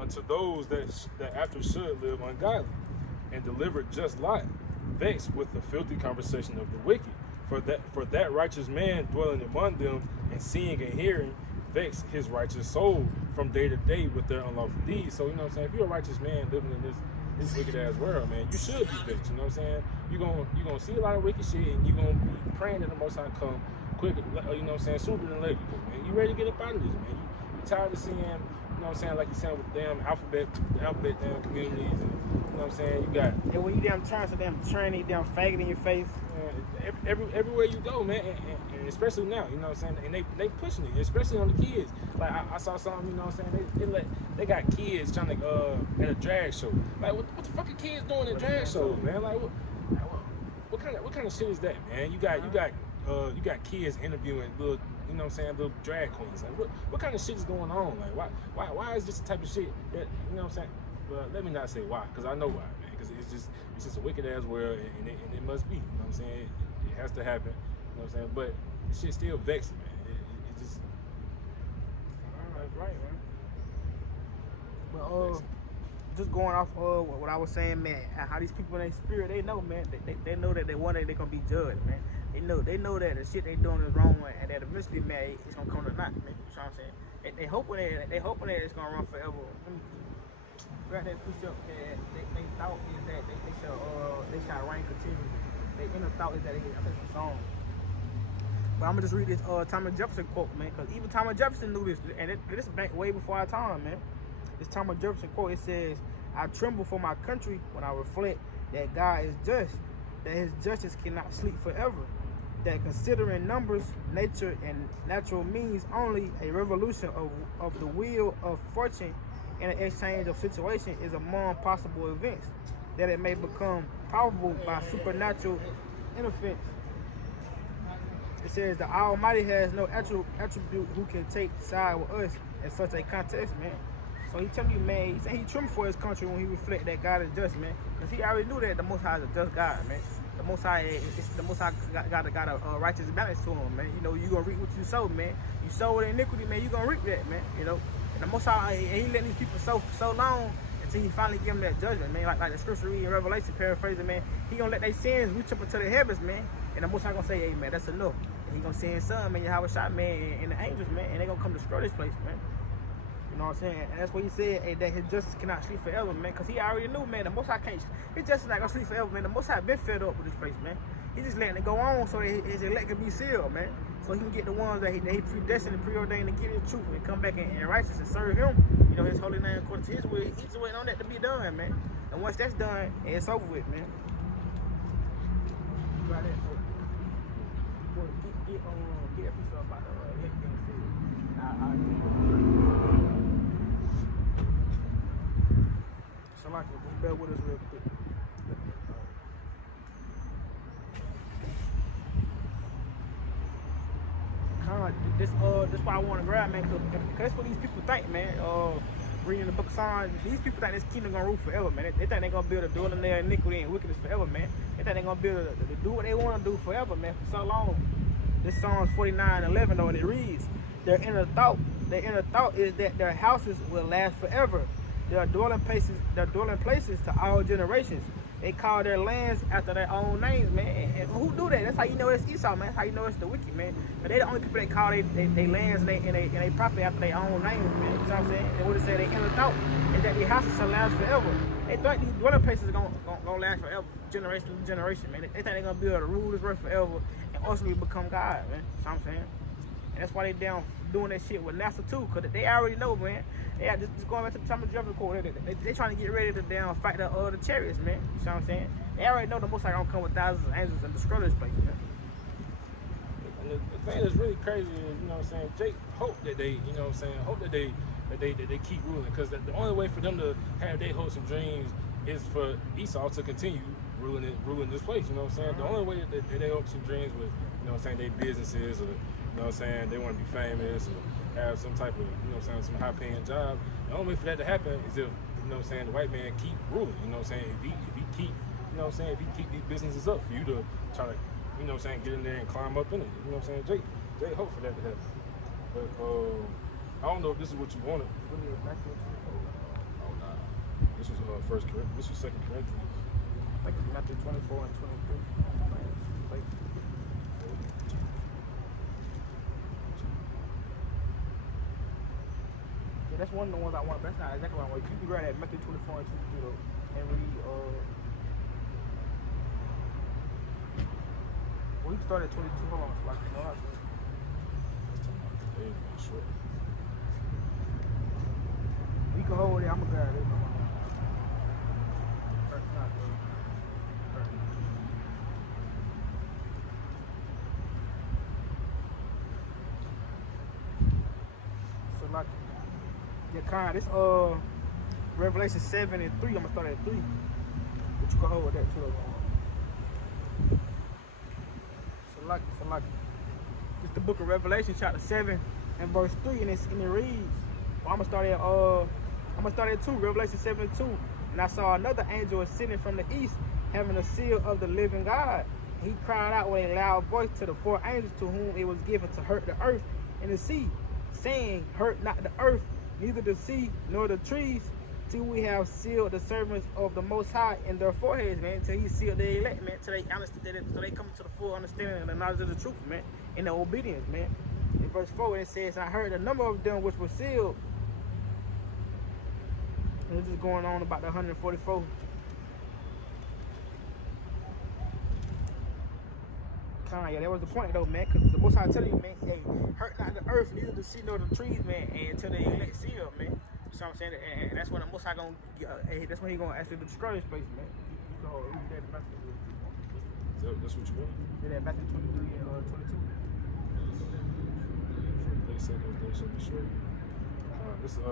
unto those that after should live ungodly, and deliver just Lot, vexed with the filthy conversation of the wicked. For that righteous man dwelling among them, and seeing and hearing, vex his righteous soul from day to day with their unlawful deeds. So, you know what I'm saying? If you're a righteous man living in this wicked ass world, man, you should be vexed. You know what I'm saying? You're gonna see a lot of wicked shit, and you're gonna be praying that the Most High come quicker. You know what I'm saying? Sooner than later, man. You ready to get up out of this, man? You tired of seeing, you know what I'm saying, like you saying with the damn alphabet damn communities, and, you know what I'm saying? You got And when you damn turn to them tranny, damn faggot in your face. everywhere you go, man, and especially now, you know what I'm saying, and they pushing it, especially on the kids. Like I saw something, you know what I'm saying, they got kids trying to at a drag show. Like what the fuck are kids doing at drag shows, man? Like what kind of shit is that, man? You got kids interviewing little, you know what I'm saying, little drag queens. Like what kind of shit is going on? Like why is this the type of shit that, you know what I'm saying? Well, let me not say why, because I know why, man. Because it's just a wicked ass world, and it must be. You know what I'm saying? It has to happen. You know what I'm saying? But shit still vexing, man. It just. That's right, man. But just going off what I was saying, man, how these people in their spirit, they know, man. They know that one day they're gonna be judged, man. They know that the shit they doing is wrong, and that eventually, man, it's gonna come to naught, man. You know what I'm saying? And they hoping that it's gonna run forever. Right, that push up, they thought is that they shall reign continue. Their inner thought is that I think it's a song. But I'm gonna just read this Thomas Jefferson quote, man, because even Thomas Jefferson knew this, and this is back way before our time, man. This Thomas Jefferson quote, it says, "I tremble for my country when I reflect that God is just, that His justice cannot sleep forever, that considering numbers, nature, and natural means only, a revolution of the wheel of fortune and an exchange of situation is among possible events, that it may become probable by supernatural interference." It says the Almighty has no attribute who can take side with us in such a contest, man. So he telling you, man, he said he trembled for his country when he reflect that God is just, man. Because he already knew that the Most High is a just God, man. The Most High got a righteous balance to him, man. You know, you gonna reap what you sow, man. You sow iniquity, man, you gonna reap that, man. You know. And the Most High, he letting these people sow so long until he finally give them that judgment, man. Like the scripture reading in Revelation, paraphrasing, man. He gonna let their sins reach up into the heavens, man. And the Most High gonna say, hey, man, that's enough. And he gonna send his son, man, Yahweh Shai, man, and the angels, man. And they gonna come destroy this place, man. You know what I'm saying? And that's what he said, hey, that his justice cannot sleep forever, man. Because he already knew, man, the Most High can't, his justice not gonna sleep forever, man. The Most High been fed up with this place, man. He just letting it go on so that his elect can be sealed, man. So he can get the ones that he predestined and preordained to get his truth and come back in righteousness and serve him, you know, his holy name according to his will. He's just waiting on that to be done, man. And once that's done, it's over with, man. Right there, so get that piece up about the next thing so like, just bear with us real quick. This why I want to grab, man, because that's what these people think, man. Reading the book of Psalms, these people think this kingdom gonna rule forever, man. They think they gonna build a dwelling in their iniquity and wickedness forever, man. They think they gonna build to do what they want to do forever, man, for so long. This Psalms 49:11 though, and it reads, their inner thought is that their houses will last forever. Their dwelling places to all generations. They call their lands after their own names, man. And who do that? That's how you know it's Esau, man. That's how you know it's the wicked, man. But they the only people that call their lands and they property after their own names, man. You know what I'm saying? And what it say, they inner thought is that their houses shall last forever. They think these dwelling places are gonna last forever, generation to generation, man. They think they're gonna be able to rule this earth forever and ultimately become God, man. You know what I'm saying? And that's why they down doing that shit with NASA too, because they already know, man. Yeah, just going back to the Thomas Jefferson quote, they trying to get ready to down fight the chariots, man. You know what I'm saying? They already know the Most High gonna come with thousands of angels and destroy this place, man. And the thing that's really crazy is, you know what I'm saying, Jake hope that they, you know what I'm saying, hope that they keep ruling, because the only way for them to have their hopes and dreams is for Esau to continue ruling this place. You know what I'm saying? The only way that they open some dreams with, you know what I'm saying, they businesses, or you know what I'm saying, they want to be famous or have some type of, you know what I'm saying, some high paying job. The only way for that to happen is if, you know what I'm saying, the white man keep ruling. You know what I'm saying? If he keep, you know what I'm saying, if he keep these businesses up for you to try to, you know what I'm saying, get in there and climb up in it. You know what I'm saying? Jay hope for that to happen. But I don't know if this is what you wanted. What is Matthew 24? Oh nah. This was this was 2 Corinthians. I think it's Matthew 24 and 23. Like, yeah, that's one of the ones I want. But that's not exactly what I want. You can grab that Matthew 24 and 23 though, and read. Well, you can start at 22. Hold on, so I can know how to. Sure. You can hold it. I'm gonna grab it. So like, yeah, kind. This Revelation 7 and 3. I'm gonna start at 3. But you can hold that too. So like, it's the book of Revelation, chapter 7 and verse 3, and it reads. Well, I'm gonna start at 2. Revelation 7 and 2. And I saw another angel ascending from the east, having a seal of the living God. He cried out with a loud voice to the 4 angels to whom it was given to hurt the earth and the sea, saying, hurt not the earth, neither the sea, nor the trees, till we have sealed the servants of the Most High in their foreheads, man, till he sealed the elect, man, till they come to the full understanding and the knowledge of the truth, man, and the obedience, man. In verse 4, it says, I heard a number of them which were sealed. And it's just going on about the 144. Yeah, that was the point though, man, because the Most High telling you, man, hey, hurt not the earth, neither the sea nor the trees, man, and until they elect sealed, man. You know what I'm saying? And that's when the Most High gonna, that's when he gonna actually destroy this place, man. You can read that in Matthew. That's what you want? Yeah, that Matthew 23 and 22. They said those days shall be short. This is the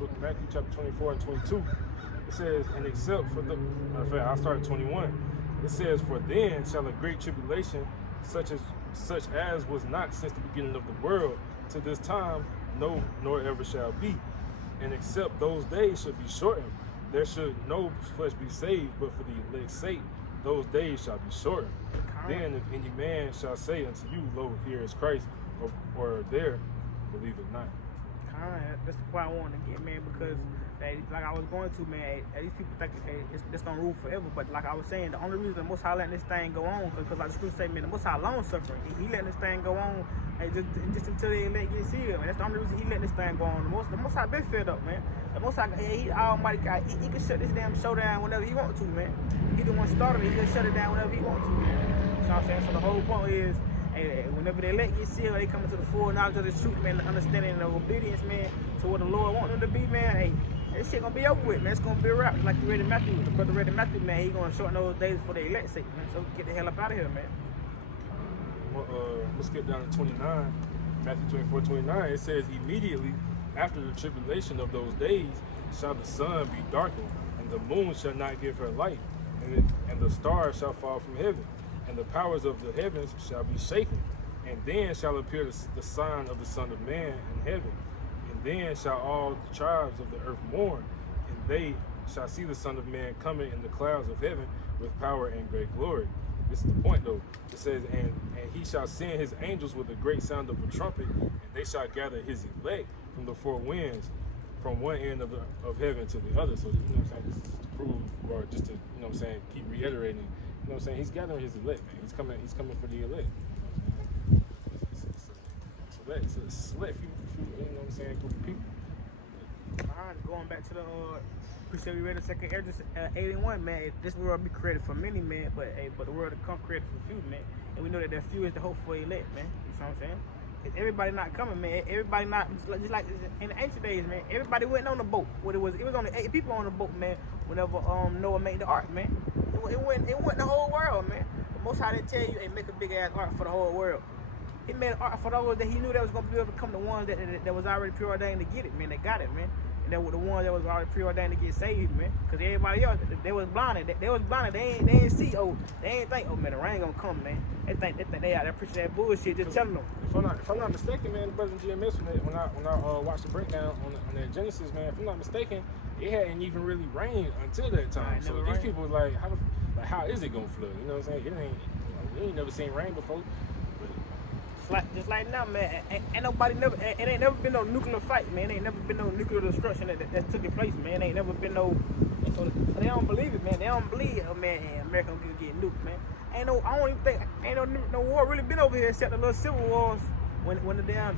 book of Matthew, chapter 24 and 22. It says, and except for the, matter of fact, I'll start at 21. It says, for then shall a great tribulation, such as was not since the beginning of the world to this time, no, nor ever shall be. And except those days should be shortened, there should no flesh be saved, but for the elect's sake, those days shall be shortened. Then if any man shall say unto you, lo, here is Christ, or there, believe it not. That's the point I wanted to get, man, because like I was going to, man, these people think it's gonna rule forever. But like I was saying, the only reason the Most High letting this thing go on, because like the scripture say, man, the Most High long suffering. He letting this thing go on, just until they let get sealed. Man, that's the only reason he letting this thing go on. The Most High been fed up, man. The Most High, he Almighty God. He can shut this damn show down whenever he wants to, man. He the one started it. He can shut it down whenever he wants to, man. You know what I'm saying? So the whole point is, whenever they let get sealed, they come into the full knowledge of the truth, man, the understanding and the obedience, man, to what the Lord wants them to be, man. Hey, this shit gonna be over with, man. It's gonna be a wrap. Like you read in Matthew, the brother read in Matthew, man. He gonna shorten those days for the elect's sake, man. So get the hell up out of here, man. Well, let's get down to 29. Matthew 24:29. It says, immediately after the tribulation of those days shall the sun be darkened, and the moon shall not give her light, and the stars shall fall from heaven, and the powers of the heavens shall be shaken. And then shall appear the sign of the Son of Man in heaven. And then shall all the tribes of the earth mourn, and they shall see the Son of Man coming in the clouds of heaven with power and great glory. This is the point though. It says, and he shall send his angels with a great sound of a trumpet, and they shall gather his elect from the four winds, from one end of heaven to the other. So, you know what I'm saying, this is to prove, or just to, you know what I'm saying, keep reiterating, you know what I'm saying, he's gathering his elect, man. He's coming for the elect. It's a select few, you know what I'm saying, group of people. Alright, going back to the appreciate we read the second Esdras 81, man. This world be created for many, man, but the world to come created for few, man. And we know that few is the hope for elect, man. You know what I'm saying? Cause everybody not coming, man. Everybody not just like in the ancient days, man. Everybody went on the boat. It was only 8 people on the boat, man. Whenever Noah made the ark, man. It went the whole world, man. But most how they tell you, they make a big ass ark for the whole world. He made an art for those that he knew that was going to be able to come the ones that was already preordained to get it, man. They got it, man. And they were the ones that was already preordained to get saved, man. Because everybody else, they was blinded. They was blinded. They ain't see, they ain't think, man, the rain gonna come, man. They think they out there preaching that bullshit, just telling them. If I'm not mistaken, man, the brother GMS when I watched the breakdown on that Genesis, man, if I'm not mistaken, it hadn't even really rained until that time. So these people was like, how is it gonna flood? You know what I'm saying? It ain't, we ain't never seen rain before. Just like now, man, ain't nobody never, it ain't never been no nuclear fight, man. Ain't never been no nuclear destruction that took place, man. Ain't never been no, so they don't believe it, man. They don't believe, man, America gonna get nuked, man. I don't even think, ain't no war really been over here except the little civil wars when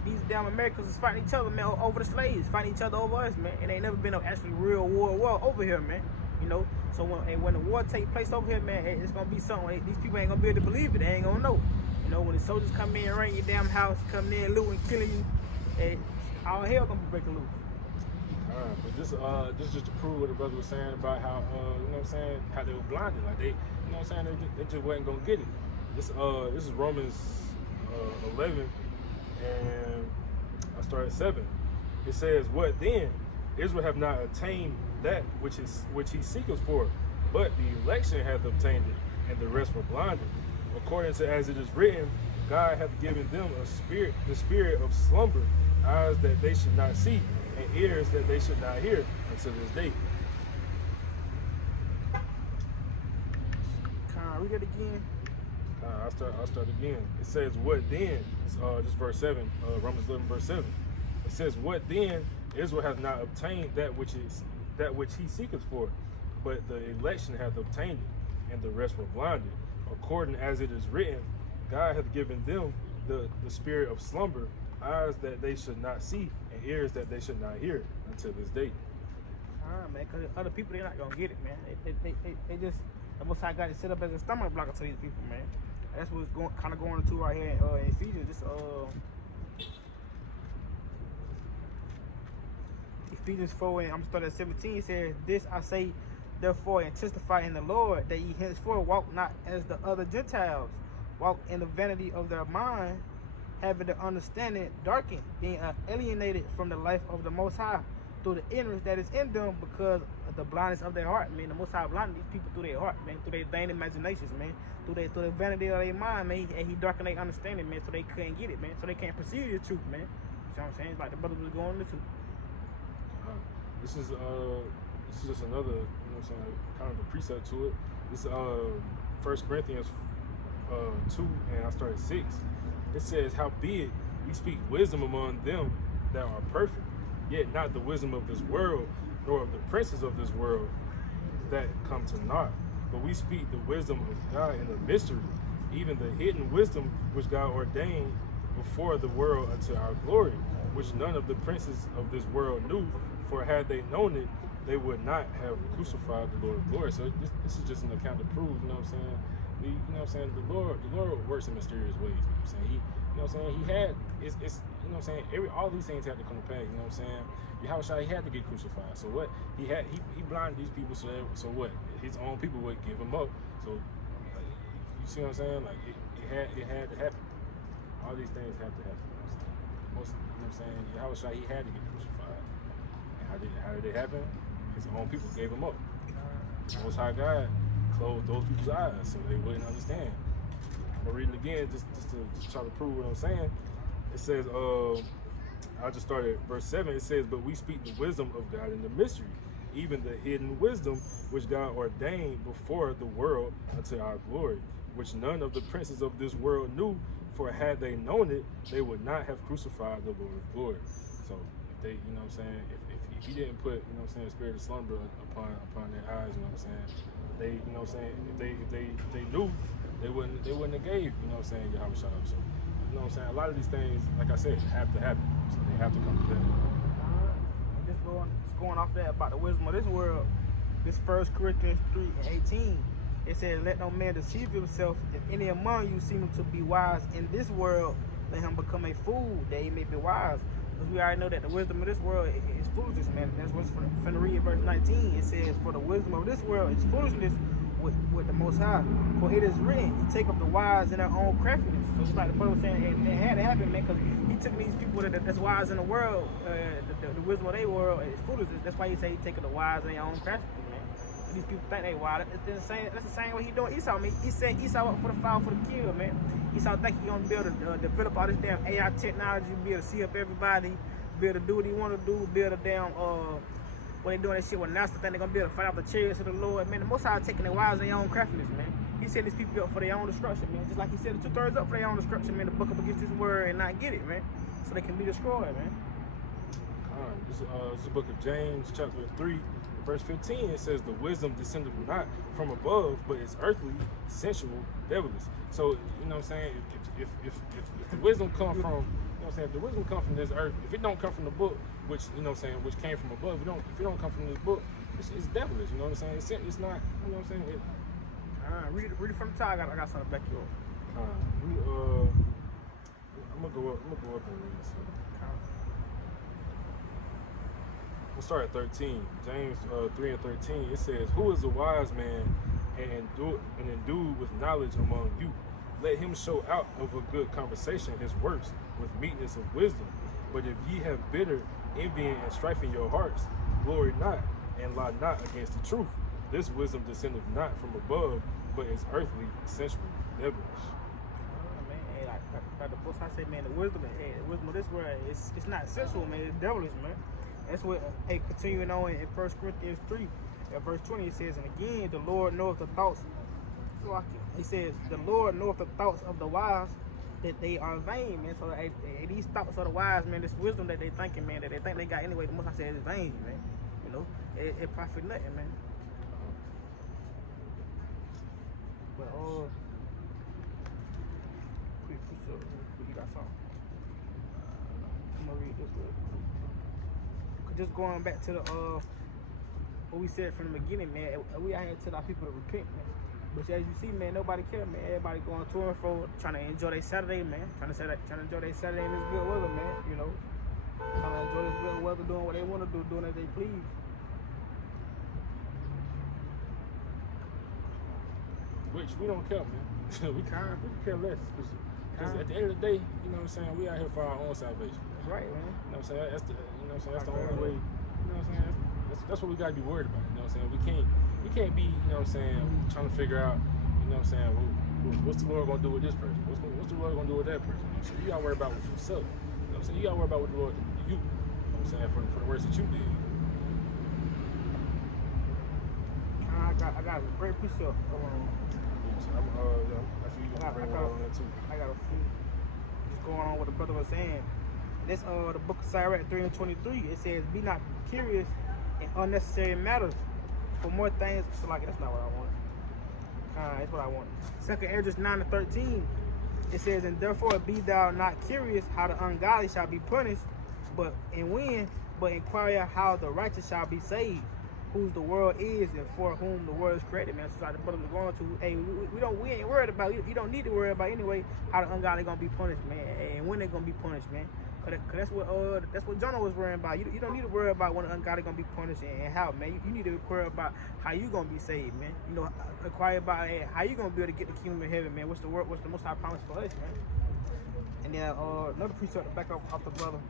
these damn Americans was fighting each other, man, over the slaves, fighting each other over us, man. It ain't never been no actually real war over here, man. You know, so when the war take place over here, man, it's gonna be something. These people ain't gonna be able to believe it. They ain't gonna know. You know, when the soldiers come in, raiding your damn house, coming in, looting, killing you, all hell gonna be breaking loose. But this just to prove what the brother was saying about how, you know what I'm saying, how they were blinded. Like they, you know what I'm saying, they just wasn't gonna get it. This is Romans 11, and I started 7. It says, "What then? Israel have not attained that which he seeketh for, but the election hath obtained it, and the rest were blinded. According to as it is written, God hath given them the spirit of slumber, eyes that they should not see, and ears that they should not hear until this day." Can I read it again? I'll start again. It says, "What then?" It's just verse 7, Romans 11, verse 7. It says, "What then? Israel hath not obtained that which he seeketh for, but the election hath obtained it, and the rest were blinded. According as it is written, God hath given them the spirit of slumber, eyes that they should not see, and ears that they should not hear until this day." Man, because other people, they're not gonna get it, man. They just, the Most High got it set up as a stomach blocker to these people, man. And that's what's kind of going into right here in Ephesians. Ephesians 4, and I'm starting at 17. It says, "This I say, therefore, and testify in the Lord, that ye henceforth walk not as the other Gentiles, walk in the vanity of their mind, having the understanding darkened, being alienated from the life of the Most High, through the ignorance that is in them, because of the blindness of their heart." Man, the Most High blinded these people through their heart, man, through their vain imaginations, man, through the vanity of their mind, man, and he darkened their understanding, man, so they couldn't get it, man, so they can't perceive the truth, man. You see what I'm saying? It's like the brother was going into. This is just another, you know what I'm saying, kind of a precept to it. This 1 Corinthians 2, and I started 6. It says, "Howbeit we speak wisdom among them that are perfect, yet not the wisdom of this world, nor of the princes of this world that come to naught. But we speak the wisdom of God in the mystery, even the hidden wisdom which God ordained before the world unto our glory, which none of the princes of this world knew. For had they known it, they would not have crucified the Lord of glory." So this is just an account to prove, you know what I'm saying? You know what I'm saying? The Lord works in mysterious ways, you know what I'm saying? You know what I'm saying? He had, it's you know what I'm saying? All these things had to come to pass, you know what I'm saying? Yahushua, he had to get crucified. So what? He blinded these people so what? His own people would give him up. So, like, you see what I'm saying? Like, it had to happen. All these things have to happen, you know what I'm saying? You know what I'm saying? Yahushua, he had to get crucified. And how did it happen? His own people gave him up. The Most High God closed those people's eyes so they wouldn't understand. I'm gonna read it again just to try to prove what I'm saying. It says, I just started verse 7. It says, "But we speak the wisdom of God in the mystery, even the hidden wisdom which God ordained before the world unto our glory, which none of the princes of this world knew. For had they known it, they would not have crucified the Lord of glory." So if they, you know what I'm saying, if he didn't put, you know what I'm saying, the spirit of slumber upon their eyes, you know what I'm saying, they, you know what I'm saying, if they knew, they wouldn't have gave, you know what I'm saying, Yahweh shout out. So, you know what I'm saying, a lot of these things, like I said, have to happen. So they have to come together. Just going off that about the wisdom of this world, this 1 Corinthians 3:18, it says, "Let no man deceive himself. If any among you seem to be wise in this world, let him become a fool, that he may be wise." Because we already know that the wisdom of this world is foolishness, man. That's what's from the read verse 19. It says, "For the wisdom of this world is foolishness with the Most High. For it is written, He take up the wise in their own craftiness. So just like the brother was saying, it had to happen, man, because He took these people that's wise in the world, the wisdom of their world is foolishness. That's why He say He taking the wise in their own craftiness, man. And these people think they wise. That's the same way He doing Esau, man. He set Esau up for the foul, for the kill, man. Esau think he gonna be able to develop all this damn AI technology, be able to see up everybody, be able to do what he want to do, be able to damn when they doing that shit with NASA, think they gonna be able to fight out the chariots of the Lord, man. The Most High taking their wives in their own craftiness, man. He set these people up for their own destruction, man. Just like He set the 2/3 up for their own destruction, man. To buck up against His word and not get it, man. So they can be destroyed, man. This is the book of James, chapter 3, verse 15. It says, "The wisdom descended not from above, but is earthly, sensual, devilish." So, you know what I'm saying? If the wisdom come from, you know what I'm saying? If the wisdom come from this earth, if it don't come from the book, which, you know what I'm saying, which came from above, if it don't come from this book, it's devilish, you know what I'm saying? It's not, you know what I'm saying? Read it from the top. I got something back you up. I'm gonna go up and read this. We'll start at 13. James 3 and 13. It says, "Who is a wise man and endued with knowledge among you? Let him show out of a good conversation his works with meekness of wisdom. But if ye have bitter envying and strife in your hearts, glory not and lie not against the truth. This wisdom descendeth not from above, but is earthly, sensual, devilish." Man, hey, like the book I say, man, the wisdom of this world, it's not sensual, man. It's devilish, man. That's what, continuing on in 1 Corinthians 3, at verse 20, it says, "And again, the Lord knoweth the thoughts." He says, "The Lord knoweth the thoughts of the wise, that they are vain," man. So these thoughts of the wise, man, this wisdom that they thinking, man, that they think they got anyway, the most I said is vain, man. You know, it profit nothing, man. But you got something. I'm gonna read this real quick. Just going back to the what we said from the beginning, man. We out here to our people to repent, man. But as you see, man, nobody care, man. Everybody going to and fro, trying to enjoy their Saturday, man. Trying to enjoy their Saturday in this good weather, man. You know, trying to enjoy this good weather, doing what they want to do, doing as they please. Which we don't care, man. we care less. Because at the end of the day, you know what I'm saying, we out here for our own salvation. That's right, man. You know what I'm saying? That's the, you know what I'm saying, that's the only way. You know what I'm saying? That's what we gotta be worried about. You know what I'm saying? We can't be, you know what I'm saying, trying to figure out, you know what I'm saying, what's the Lord gonna do with this person? What's the Lord gonna do with that person? You know what I'm saying? You gotta worry about yourself. You know what I'm saying? You gotta worry about what the Lord can do to you. You know what I'm saying? For the works that you did. I got a great piece of I got a few. Just going on what the brother was saying. This the book of Sirach 3 and 23. It says, "Be not curious in unnecessary matters, for more things." So like that's not what I want. That's what I want. 2 Ezra 9 and 13. It says, "And therefore be thou not curious how the ungodly shall be punished, but inquire how the righteous shall be saved, whose the world is and for whom the world is created," man. So like the brother was going to, hey, we ain't worried about, you don't need to worry about anyway how the ungodly gonna be punished, man, and when they gonna be punished, man. Cause that's what Jonah was worrying about. You don't need to worry about when the ungodly gonna be punished and how, man. You need to worry about how you gonna be saved, man. You know, inquire about how you gonna be able to get the kingdom of heaven, man. What's the most high promise for us, man. And then another precept to back up off the brother.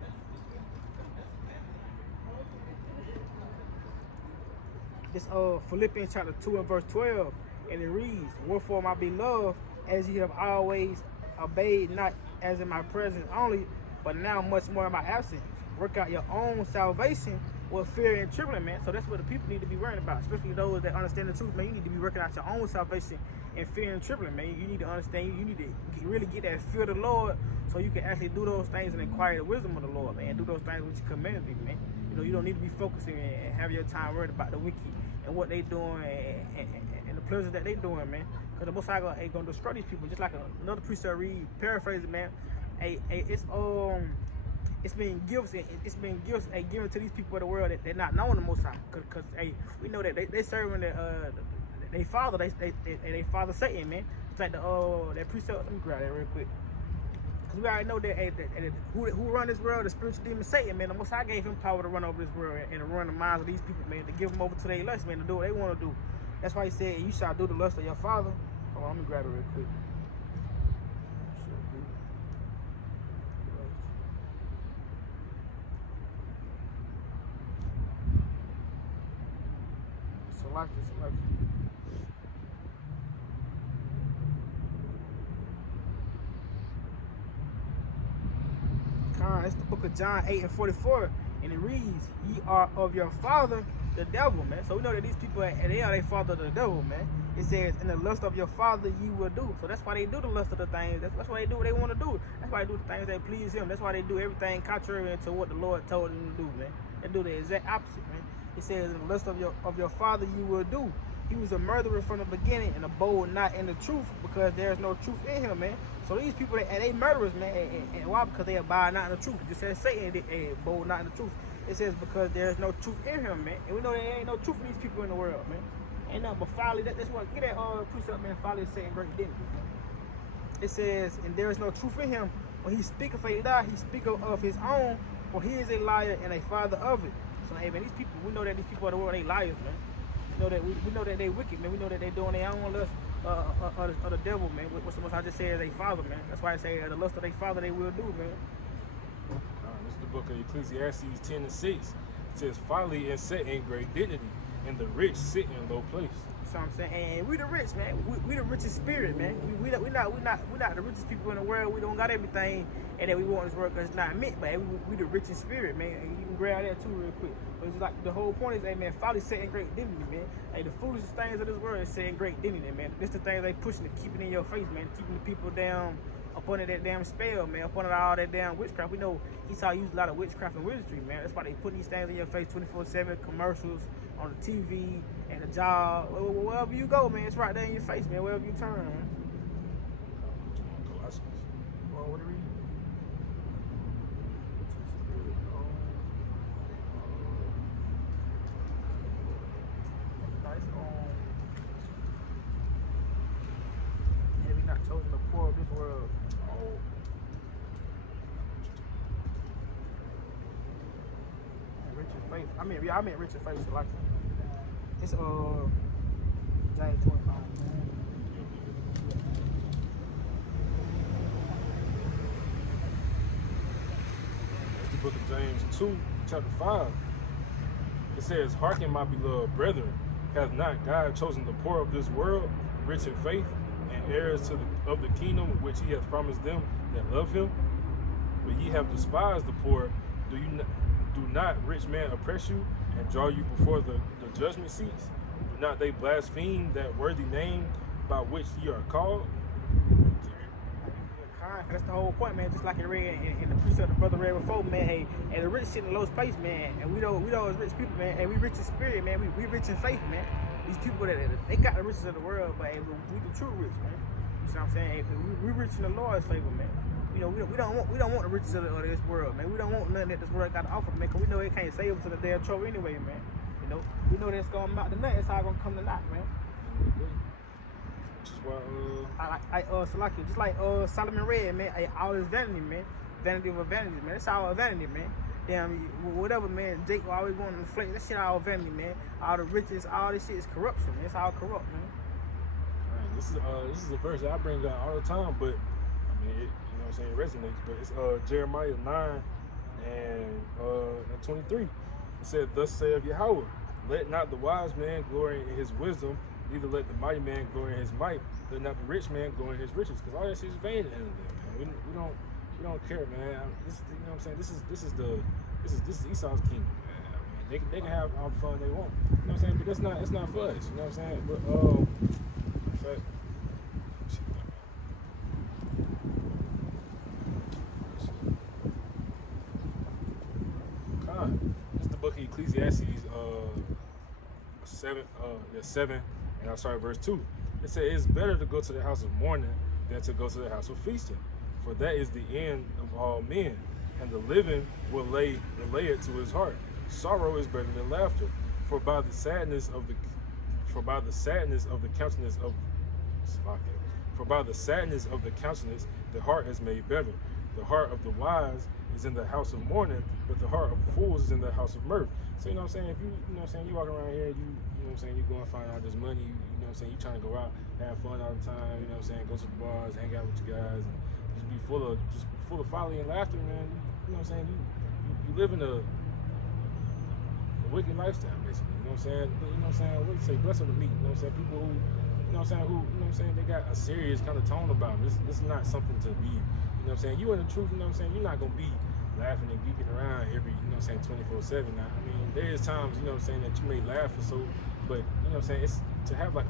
This Philippians chapter 2 and verse 12, and it reads, "Wherefore, my beloved, as ye have always obeyed, not as in my presence only, but now much more in my absence, work out your own salvation with fear and trembling," man. So that's what the people need to be worrying about, especially those that understand the truth, man. You need to be working out your own salvation in fear and trembling, man. You need to understand, you need to really get that fear of the Lord, so you can actually do those things and acquire the wisdom of the Lord, man. Do those things which He commanded you, man. You know, you don't need to be focusing and have your time worried about the wicked and what they doing and the pleasures that they doing, man. Because the Most High ain't gonna destroy these people. Just like another precept read, paraphrasing, man. It's been gifts given to these people of the world that they're not knowing the Most High. Cause we know that they serving they father Satan, man. It's like that precept. Let me grab that real quick. Cause we already know that who run this world, the spiritual demon Satan, man. The Most High gave him power to run over this world and to run the minds of these people, man. To give them over to their lust, man. To do what they want to do. That's why he said, you shall do the lust of your father. Hold on, let me grab it real quick. Select it. It's the book of John 8:44, and it reads, "Ye are of your father, the devil," man. So we know that these people, they are their father, the devil, man. It says, "In the lust of your father, you will do." So that's why they do the lust of the things. That's why they do what they want to do. That's why they do the things that please him. That's why they do everything contrary to what the Lord told them to do, man. They do the exact opposite, man. It says, "In the lust of your father, you will do." He was a murderer from the beginning and abode not in the truth, because there's no truth in him, man. So these people, they murderers, man. And why? Because they abide not in the truth. It just says Satan abode not in the truth. It says because there's no truth in him, man. And we know there ain't no truth in these people in the world, man. Ain't nothing but folly. That's what get that precept, man. Folly is Satan great identity, man. It says, "And there is no truth in him. When he speaketh a lie, he speaketh of his own, for he is a liar and a father of it." So, hey, man, these people, we know that these people of the world, they liars, man. We know that they wicked, man. We know that they doing their own lust of the devil, man. What the most I just said is a father, man. That's why I say the lust of their father they will do, man. This is the book of Ecclesiastes 10:6. It says, "Folly is set in great dignity, and the rich sit in low place." So I'm saying, and we the rich, man. We the richest spirit, man. We not the richest people in the world. We don't got everything and that we want in this world because it's not meant, but we the richest spirit, man. And you can grab that too real quick. But it's like the whole point is, hey, man, folly set in great dignity, man. Hey, the foolishest things of this world is set in great dignity, man. This the things they pushing to keep it in your face, man. Keeping the people down up under that damn spell, man. Up under all that damn witchcraft. We know Esau used a lot of witchcraft and wizardry, man. That's why they put these things in your face 24/7, commercials, on the TV, and the job, wherever you go, man, it's right there in your face, man, wherever you turn, man. Well, what do we read? Yeah, we not chosen the poor of this world. Rich in faith. I meant rich in faith, so like it's James 25. It's the book of James 2, chapter 5. It says, "Hearken, my beloved brethren, hath not God chosen the poor of this world, rich in faith, and heirs of the kingdom which he hath promised them that love him? But ye have despised the poor. Do not rich men oppress you and draw you before the judgment seats? Do not they blaspheme that worthy name by which ye are called?" That's the whole point, man. Just like it read in the precept the brother read before, man. Hey, and the rich sit in the lowest place, man. And we know as rich people, man. And we rich in spirit, man. We rich in faith, man. These people that they got the riches of the world, but hey, we the true rich, man. You see what I'm saying? Hey, we rich in the Lord's favor, man. You know, we don't want the riches of this world, man. We don't want nothing that this world got to offer, man. Cause we know it can't save us to the damn trouble anyway, man. You know, we know that's gonna amount to nothing. It's how it's gonna come to naught, man. Which is why, so like just like Solomon read, man. All this vanity, man. Vanity of vanity, man. That's all vanity, man. Damn, whatever, man. Jake always wanting to inflate. That shit all vanity, man. All the riches, all this shit is corruption, man. It's all corrupt, man. this is a verse that I bring out all the time, but I mean, you know what I'm saying, it resonates. But it's Jeremiah 9 and 23. It said, "Thus saith Yahweh, let not the wise man glory in his wisdom, neither let the mighty man glory in his might. Let not the rich man glory in his riches." Because all that shit is vain at the end of the day, man. We don't care, man. This, you know what I'm saying? This is Esau's kingdom, man. I mean, they can have all the fun they want. You know what I'm saying? But it's not for us. You know what I'm saying? But in fact, this is the book of Ecclesiastes 7, and I'll start at verse 2. It says, "It's better to go to the house of mourning than to go to the house of feasting, for that is the end of all men, and the living will lay it to his heart. Sorrow is better than laughter, for by the sadness of the countenance the heart is made better. The heart of the wise is in the house of mourning, but the heart of fools is in the house of mirth." So you know what I'm saying? If you know what I'm saying, you walking around here, you know what I'm what I'm saying, you go and find out this money, you know what I'm saying, you trying to go out, have fun all the time, you know what I'm saying, go to the bars, hang out with you guys, and just be full of folly and laughter, man. You know what I'm saying, you live in a wicked lifestyle, basically. You know what I'm saying? You know what I'm saying? What do you say? Blessed are the meek. You know what I'm saying? People who, you know what I'm saying? Who, you know what I'm saying? They got a serious kind of tone about them. This is not something to be. You know what I'm saying? You in the truth. You know what I'm saying? You're not gonna be laughing and geeking around every. You know what I'm saying? 24/7. Now, I mean, there is times. You know what I'm saying, that you may laugh or so, but you know what I'm saying? It's to have like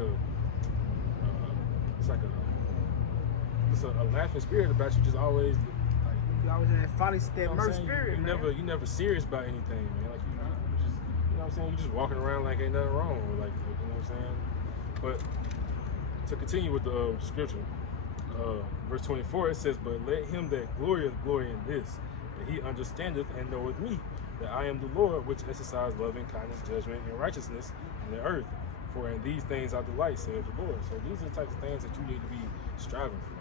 it's like a laughing spirit about you. Just always. You always in that folly step, mercy spirit, you man. You never serious about anything, man. Like you just, you know what I'm saying? You just walking around like ain't nothing wrong, like you know what I'm saying? But to continue with the scripture, verse 24, it says, "But let him that glorieth glory in this, that he understandeth and knoweth me, that I am the Lord, which exercise loving kindness, judgment, and righteousness in the earth. For in these things I delight, saith the Lord." So these are the types of things that you need to be striving for.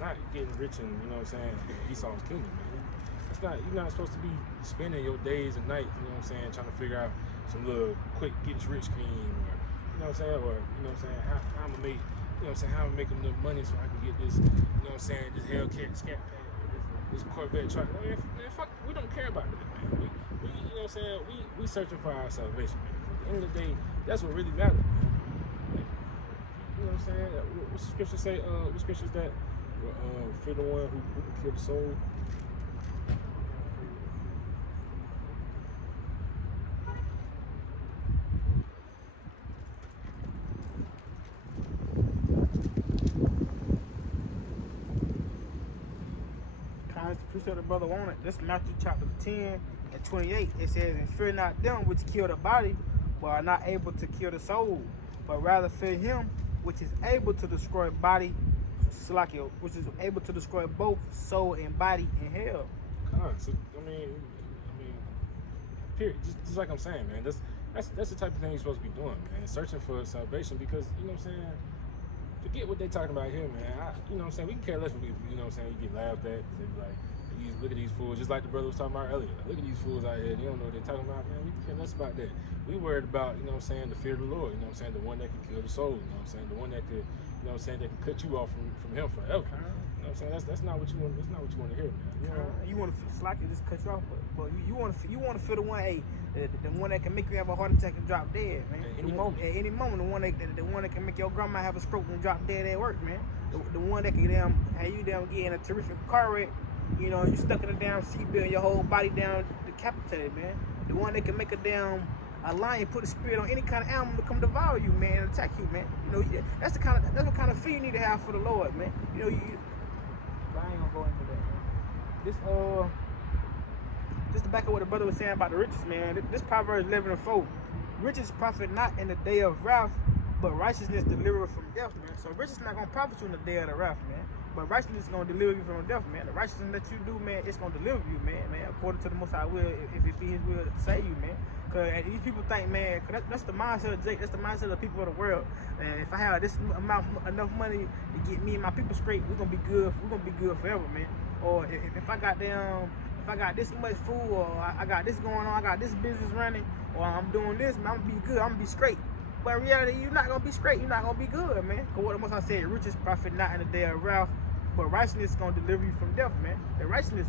Not getting rich in, you know what I'm saying, Esau's kingdom, man. It's not, you're not supposed to be spending your days and nights, you know what I'm saying, trying to figure out some little quick get rich scheme, or you know what I'm saying, or you know what I'm saying, how I'm gonna make, you know what I'm saying, how I'm gonna make enough money so I can get this, you know what I'm saying, this Hellcat scat pad, this Corvette truck. Man, fuck, we don't care about that, man. We you know what I'm saying, we searching for our salvation, man. At the end of the day, that's what really matters, man. Like, you know what I'm saying? What's the scripture say? What scripture is that? Fear the one who can kill the soul. Kindness, appreciate the brother on it. This is Matthew chapter 10 and 28. It says, "And fear not them which kill the body, but are not able to kill the soul, but rather fear him which is able to destroy body, which is able to destroy both soul and body in hell." So, I mean, period. Just like I'm saying, man. That's the type of thing you're supposed to be doing, man. Searching for salvation, because you know what I'm saying. Forget what they talking about here, man. You know what I'm saying. We can care less if you know what I'm saying. You get laughed at. They be like, look at these fools. Just like the brother was talking about earlier. Look at these fools out here. They don't know what they're talking about, man. We can care less about that. We worried about, you know what I'm saying, the fear of the Lord. You know what I'm saying, the one that can kill the soul. You know what I'm saying, the one that could, you know what I'm saying, that can cut you off from him forever. You know what I'm saying? That's not what you want. That's not what you want to hear, man. You know? You want to slack it, just cut you off, but you want to feel the one, the one that can make you have a heart attack and drop dead, man. At any moment. At any moment, the one that can make your grandma have a stroke and drop dead at work, man. The one that can have you get in a terrific car wreck, you know, you stuck in a damn seatbelt and your whole body down decapitated, man. The one that can make a lion put a spirit on any kind of animal to come devour you, man, and attack you, man. You know, that's what kind of fear you need to have for the Lord, man. You know, but I ain't gonna go into that, man. Just to back up what the brother was saying about the riches, man. This Proverbs 11:4. "Riches profit not in the day of wrath, but righteousness delivereth from death," man. So riches not gonna profit you in the day of the wrath, man. But righteousness is gonna deliver you from death, man. The righteousness that you do, man, it's gonna deliver you, man, according to the Most High will, if it be His will to save you, man. Cause these people think, man, cause that's the mindset of Jake. That's the mindset of the people of the world. And if I have this amount enough money to get me and my people straight, we're gonna be good. We're gonna be good forever, man. Or if I got this much food, or I got this going on, I got this business running, or I'm doing this, man, I'm gonna be good. I'm gonna be straight. But in reality, you're not gonna be straight. You're not gonna be good, man. Cause what the Most High said, riches profit not in the day of wrath, but righteousness is gonna deliver you from death, man. The righteousness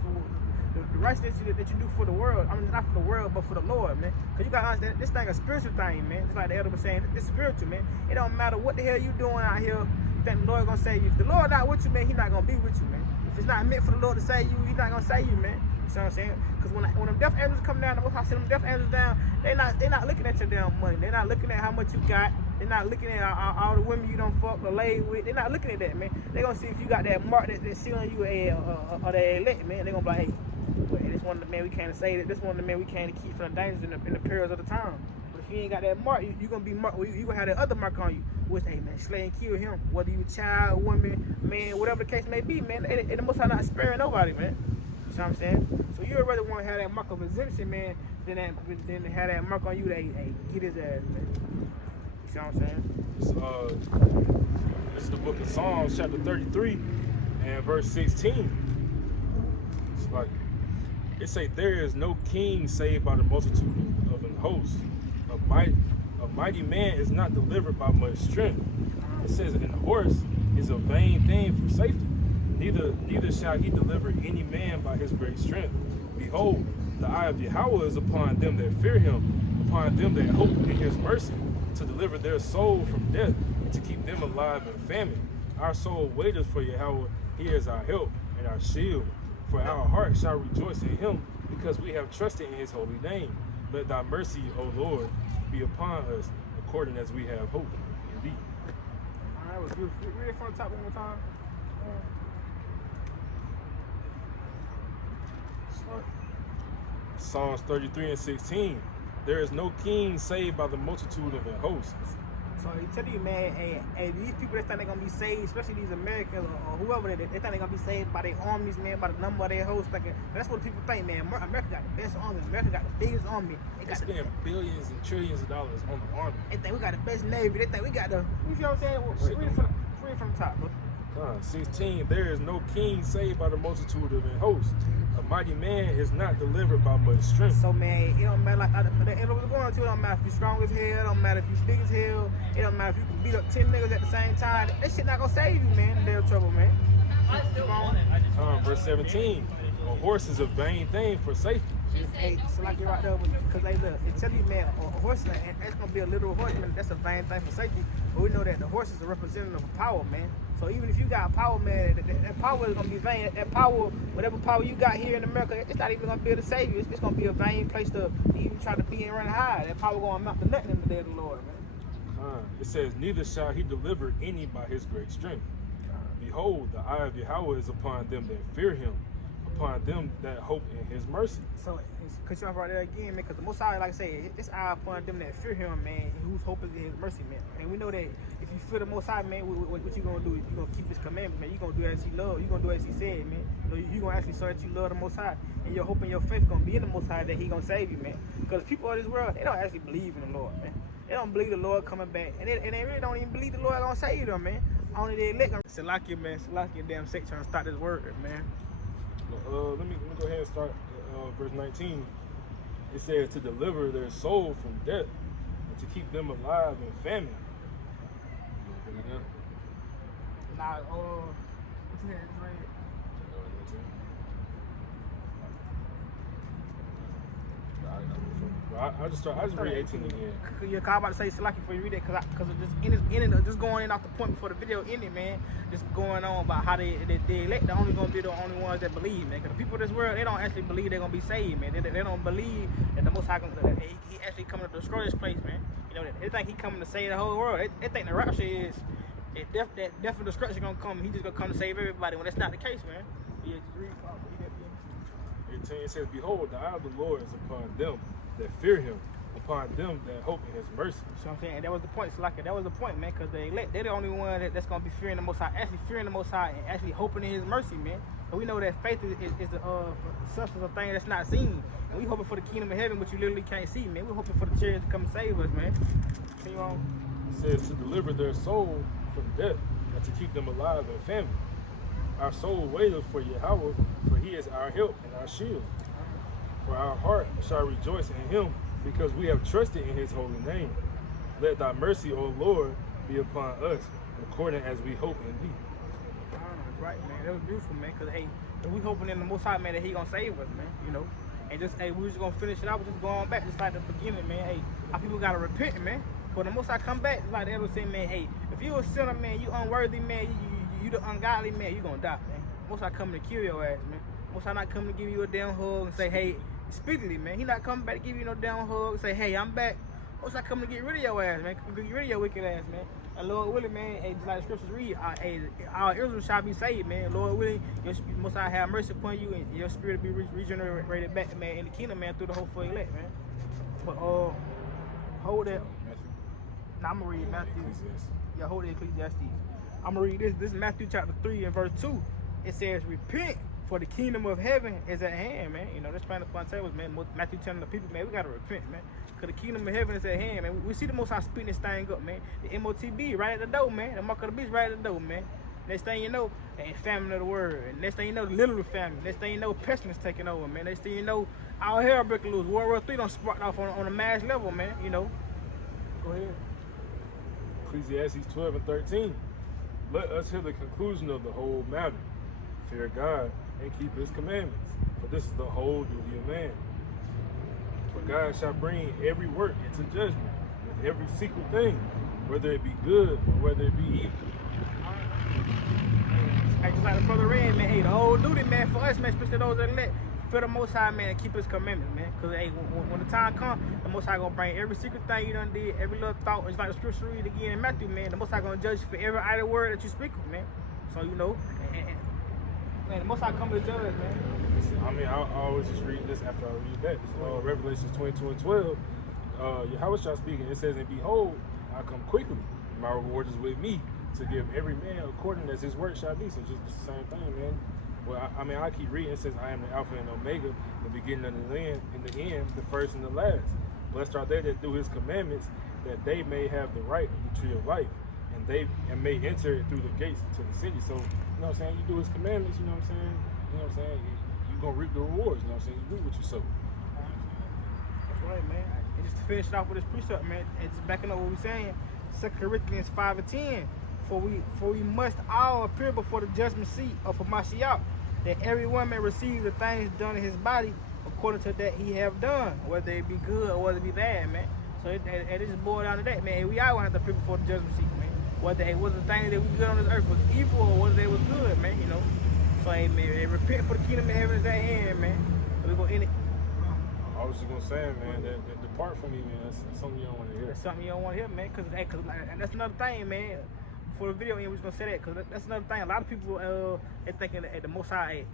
that you do for the world, I mean, not for the world, but for the Lord, man. Cause you gotta understand, this thing a spiritual thing, man. Just like the elder was saying, it's spiritual, man. It don't matter what the hell you doing out here. You think the Lord gonna save you? If the Lord not with you, man, He not gonna be with you, man. If it's not meant for the Lord to save you, He's not gonna save you, man. You see what I'm saying? Because when them death angels come down, the Most High send them death angels down, they not looking at your damn money. They're not looking at how much you got. They're not looking at all the women you done fucked or laid with. They're not looking at that, man. They're gonna see if you got that mark that's sealing you or that elect, man. They're gonna be like, hey, this one of the men we can't say that. This one of the men we can't keep from the dangers in the perils of the time. But if you ain't got that mark, you gonna be marked. You gonna have that other mark on you, which, hey, man, slay and kill him. Whether you a child, woman, man, whatever the case may be, man. And the Most High not sparing nobody, man. You know what I'm saying? So you would rather want to have that mark of exemption, man, than to have that mark on you that, hey, get his ass, man. You see what I'm saying? This is the book of Psalms, chapter 33, and verse 16. It's like, it say, "There is no king saved by the multitude of an host. A A mighty man is not delivered by much strength. It says, an horse is a vain thing for safety. Neither shall he deliver any man by his great strength. Behold, the eye of Yahweh is upon them that fear him, upon them that hope in his mercy, to deliver their soul from death, and to keep them alive in famine. Our soul waiteth for Yahweh, he is our help and our shield. For our heart shall rejoice in him, because we have trusted in his holy name. Let thy mercy, O Lord, be upon us, according as we have hope in thee. All right, was beautiful. Read it from the top one more time. Psalms 33:16. There is no king saved by the multitude of their hosts. So he tell you, man, hey, these people that think they're gonna be saved, especially these Americans or whoever, they think they're gonna be saved by their armies, man, by the number of their hosts. That's what people think, man. America got the best army. America got the biggest army. They spend billions and trillions of dollars on the army. They think we got the best navy. They think we got the. You know what I'm saying? Read from the top, bro. 16. There is no king saved by the multitude of their hosts. A mighty man is not delivered by much strength. So man, it don't matter it don't matter if you're strong as hell, it don't matter if you're big as hell, it don't matter if you can beat up 10 niggas at the same time. That shit not gonna save you, man. They're in trouble, man. Verse 17. A horse is a vain thing for safety. Hey, so like you're right there, because they look, it tell you, man, a horse, and that's gonna be a literal horse, man. That's a vain thing for safety. But we know that the horse is a representative of power, man. So even if you got power, man, that power is gonna be vain. That power, whatever power you got here in America, it's not even gonna be able to save you. It's gonna be a vain place to even try to be and run high. That power gonna amount to nothing in the day of the Lord, man. It says, neither shall he deliver any by his great strength. Behold, the eye of Yahweh is upon them that fear him, upon them that hope in his mercy. So it's cut you off right there again, man, because the Most High, like I say, it's eye upon them that fear him, man, and whose hope is in his mercy, man. And we know that if you fear the Most High, man, what you gonna do? You gonna keep his commandments, man. You gonna do as he love. You gonna do as he said, man. You know, you gonna actually show that you love the Most High, and your hope and your faith gonna be in the Most High that he gonna save you, man. Because people of this world, they don't actually believe in the Lord, man. They don't believe the Lord coming back, and they really don't even believe the Lord gonna save them, man. Only they elect them. Salakia, man. Salakia, damn sick trying to start this word, man. Let me go ahead and start verse 19. It says to deliver their soul from death and to keep them alive in famine. Nah, what you had, Dre? I just read 18 again. Yeah, I'm about to say Salaki before you read it, because just going in off the point before the video ended, man. Just going on about how they elect the only gonna be the only ones that believe, man. Because the people of this world, they don't actually believe they're gonna be saved, man. They don't believe that the Most High he actually coming to destroy this place, man. You know, they think he coming to save the whole world. They think the rapture is that death and destruction gonna come. He just gonna come to save everybody when that's not the case, man. Yeah, just read 18, it says, behold, the eye of the Lord is upon them that fear him, upon them that hope in his mercy. So I'm saying, and that was the point, Salaki. That was the point, man, because they're the only one that's going to be fearing the Most High, actually fearing the Most High, and actually hoping in his mercy, man. And we know that faith is the substance of thing that's not seen. And we hoping for the kingdom of heaven, which you literally can't see, man. We hoping for the chariots to come and save us, man. Continue on. It says to deliver their soul from death and to keep them alive in famine. Our soul waiteth for Yahweh, for he is our help and our shield. For our heart shall rejoice in him, because we have trusted in his holy name. Let thy mercy, O Lord, be upon us, according as we hope in thee. Right, man. That was beautiful, man, because, hey, we hoping in the Most High, man, that he going to save us, man, you know. And just, hey, we just going to finish it out, just going back, just like the beginning, man. Hey, our people got to repent, man. When the Most High come back, like they was saying, man, hey, if you a sinner, man, you unworthy, man, you the ungodly, man, you going to die, man. Most High coming to kill your ass, man. Most High not coming to give you a damn hug and say, hey, speedily, man. He not coming back to give you no damn hug and say, hey, I'm back. Most High coming to get rid of your ass, man. Come get rid of your wicked ass, man. And Lord willing, man, hey, just like the scriptures read, our Israel shall be saved, man. Lord willing, your Most High have mercy upon you, and your spirit be regenerated back, man, in the kingdom, man, through the whole full elect, man. But hold that. Now I'm gonna read Matthew. Yeah, hold it, Ecclesiastes. I'm gonna read this. This is Matthew chapter 3 and verse 2. It says, repent, for the kingdom of heaven is at hand, man. You know, that's plain upon tables, man. Matthew telling the people, man, we gotta repent, man. Because the kingdom of heaven is at hand, man. We see the Most High speeding this thing up, man. The MOTB right at the door, man. The mark of the beast right at the door, man. Next thing you know, famine of the word. And next thing you know, literal famine. Next thing you know, pestilence taking over, man. Next thing you know, our hell breaking loose. World War III done sparked off on a mass level, man. You know. Go ahead. Ecclesiastes 12 and 13. Let us hear the conclusion of the whole matter. Fear God and keep his commandments, for this is the whole duty of man. For God shall bring every work into judgment, with every secret thing, whether it be good or whether it be evil. Hey, just like the brother read, man, hey, the whole duty, man, for us, man, especially those that elect, fear the Most High, man, and keep his commandments, man. Because, hey, when the time comes, the Most High going to bring every secret thing you done did, every little thought. It's like the scripture read again in Matthew, man. The Most High going to judge you for every idle word that you speak, man. So, you know, man, the Most High come to judge, man. I mean, I always just read this after I read that. Revelation 22 and 12, Yahweh shall speaking. It says, and behold, I come quickly. My reward is with me to give every man according as his work shall be. So just the same thing, man. Well, I mean, I keep reading. It says, I am the Alpha and Omega, the beginning and the end, the first and the last. Blessed are they that do his commandments, that they may have the right of the tree of life, and may enter through the gates to the city. So, you know what I'm saying? You do his commandments, you know what I'm saying? You know what I'm saying? You're going to reap the rewards, you know what I'm saying? You reap what you sow. That's right, man. And just to finish it off with this precept, man, and just backing up what we're saying, 2 Corinthians 5 and 10, for we must all appear before the judgment seat of Mashiach, that every one may receive the things done in his body according to that he have done, whether it be good or whether it be bad, man. So it just boiled down to that, man. We all have to appear before the judgment seat, man. Whether the things that we did on this earth was evil or whether they was good, man, you know. So, hey, man, repent for the kingdom of heaven is at hand, man. So we're going to end it. I was just going to say, man, that depart from me, man. That's something you don't want to hear. That's something you don't want to hear, man. And that's another thing, man. For the video, we was gonna say that because that's another thing. A lot of people they thinking that the Most High,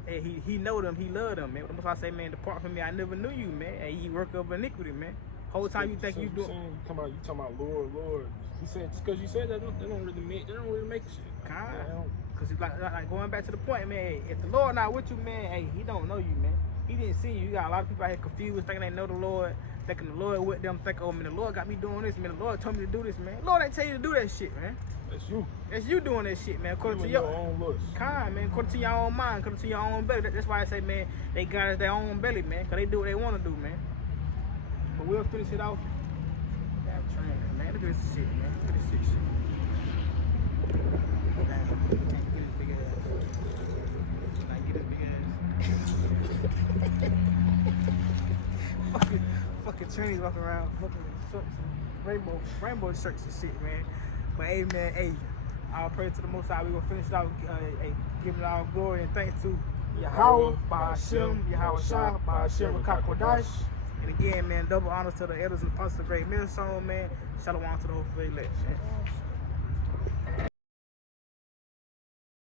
he know them, he love them, man. But the Most High say, man, depart from me, I never knew you, man. And you work of iniquity, man. Whole time you think you doing. You talking about Lord. He said just because you said that, they don't really make shit. Kinda. Cause it's like going back to the point, man. If the Lord not with you, man, hey, he don't know you, man. He didn't see you. You got a lot of people out here confused, thinking they know the Lord, thinking the Lord with them, thinking, oh man, the Lord got me doing this, man. The Lord told me to do this, man. Lord ain't tell you to do that shit, man. That's you. That's you doing that shit, man. According to your own looks. Kind, man. According to your own mind, according to your own belly. That's why I say, man, they got us their own belly, man. Because they do what they want to do, man. But we'll finish it off. Damn train, man. Look at this shit, man. Look at this shit. Damn. Can't get this big ass. Can't get this big ass. fucking trains walking around. Fucking shirts. Rainbow shirts and shit, man. But hey, man, hey, I'll pray to the Most High. We're going to finish it out, giving all glory and thanks to Yahweh, Ba'Hashem, Yahweh Shah, Ba'Hashem, Kodash. And again, man, double honors to the elders and apostles of the great millstone, man. Shalom to the whole elect, man.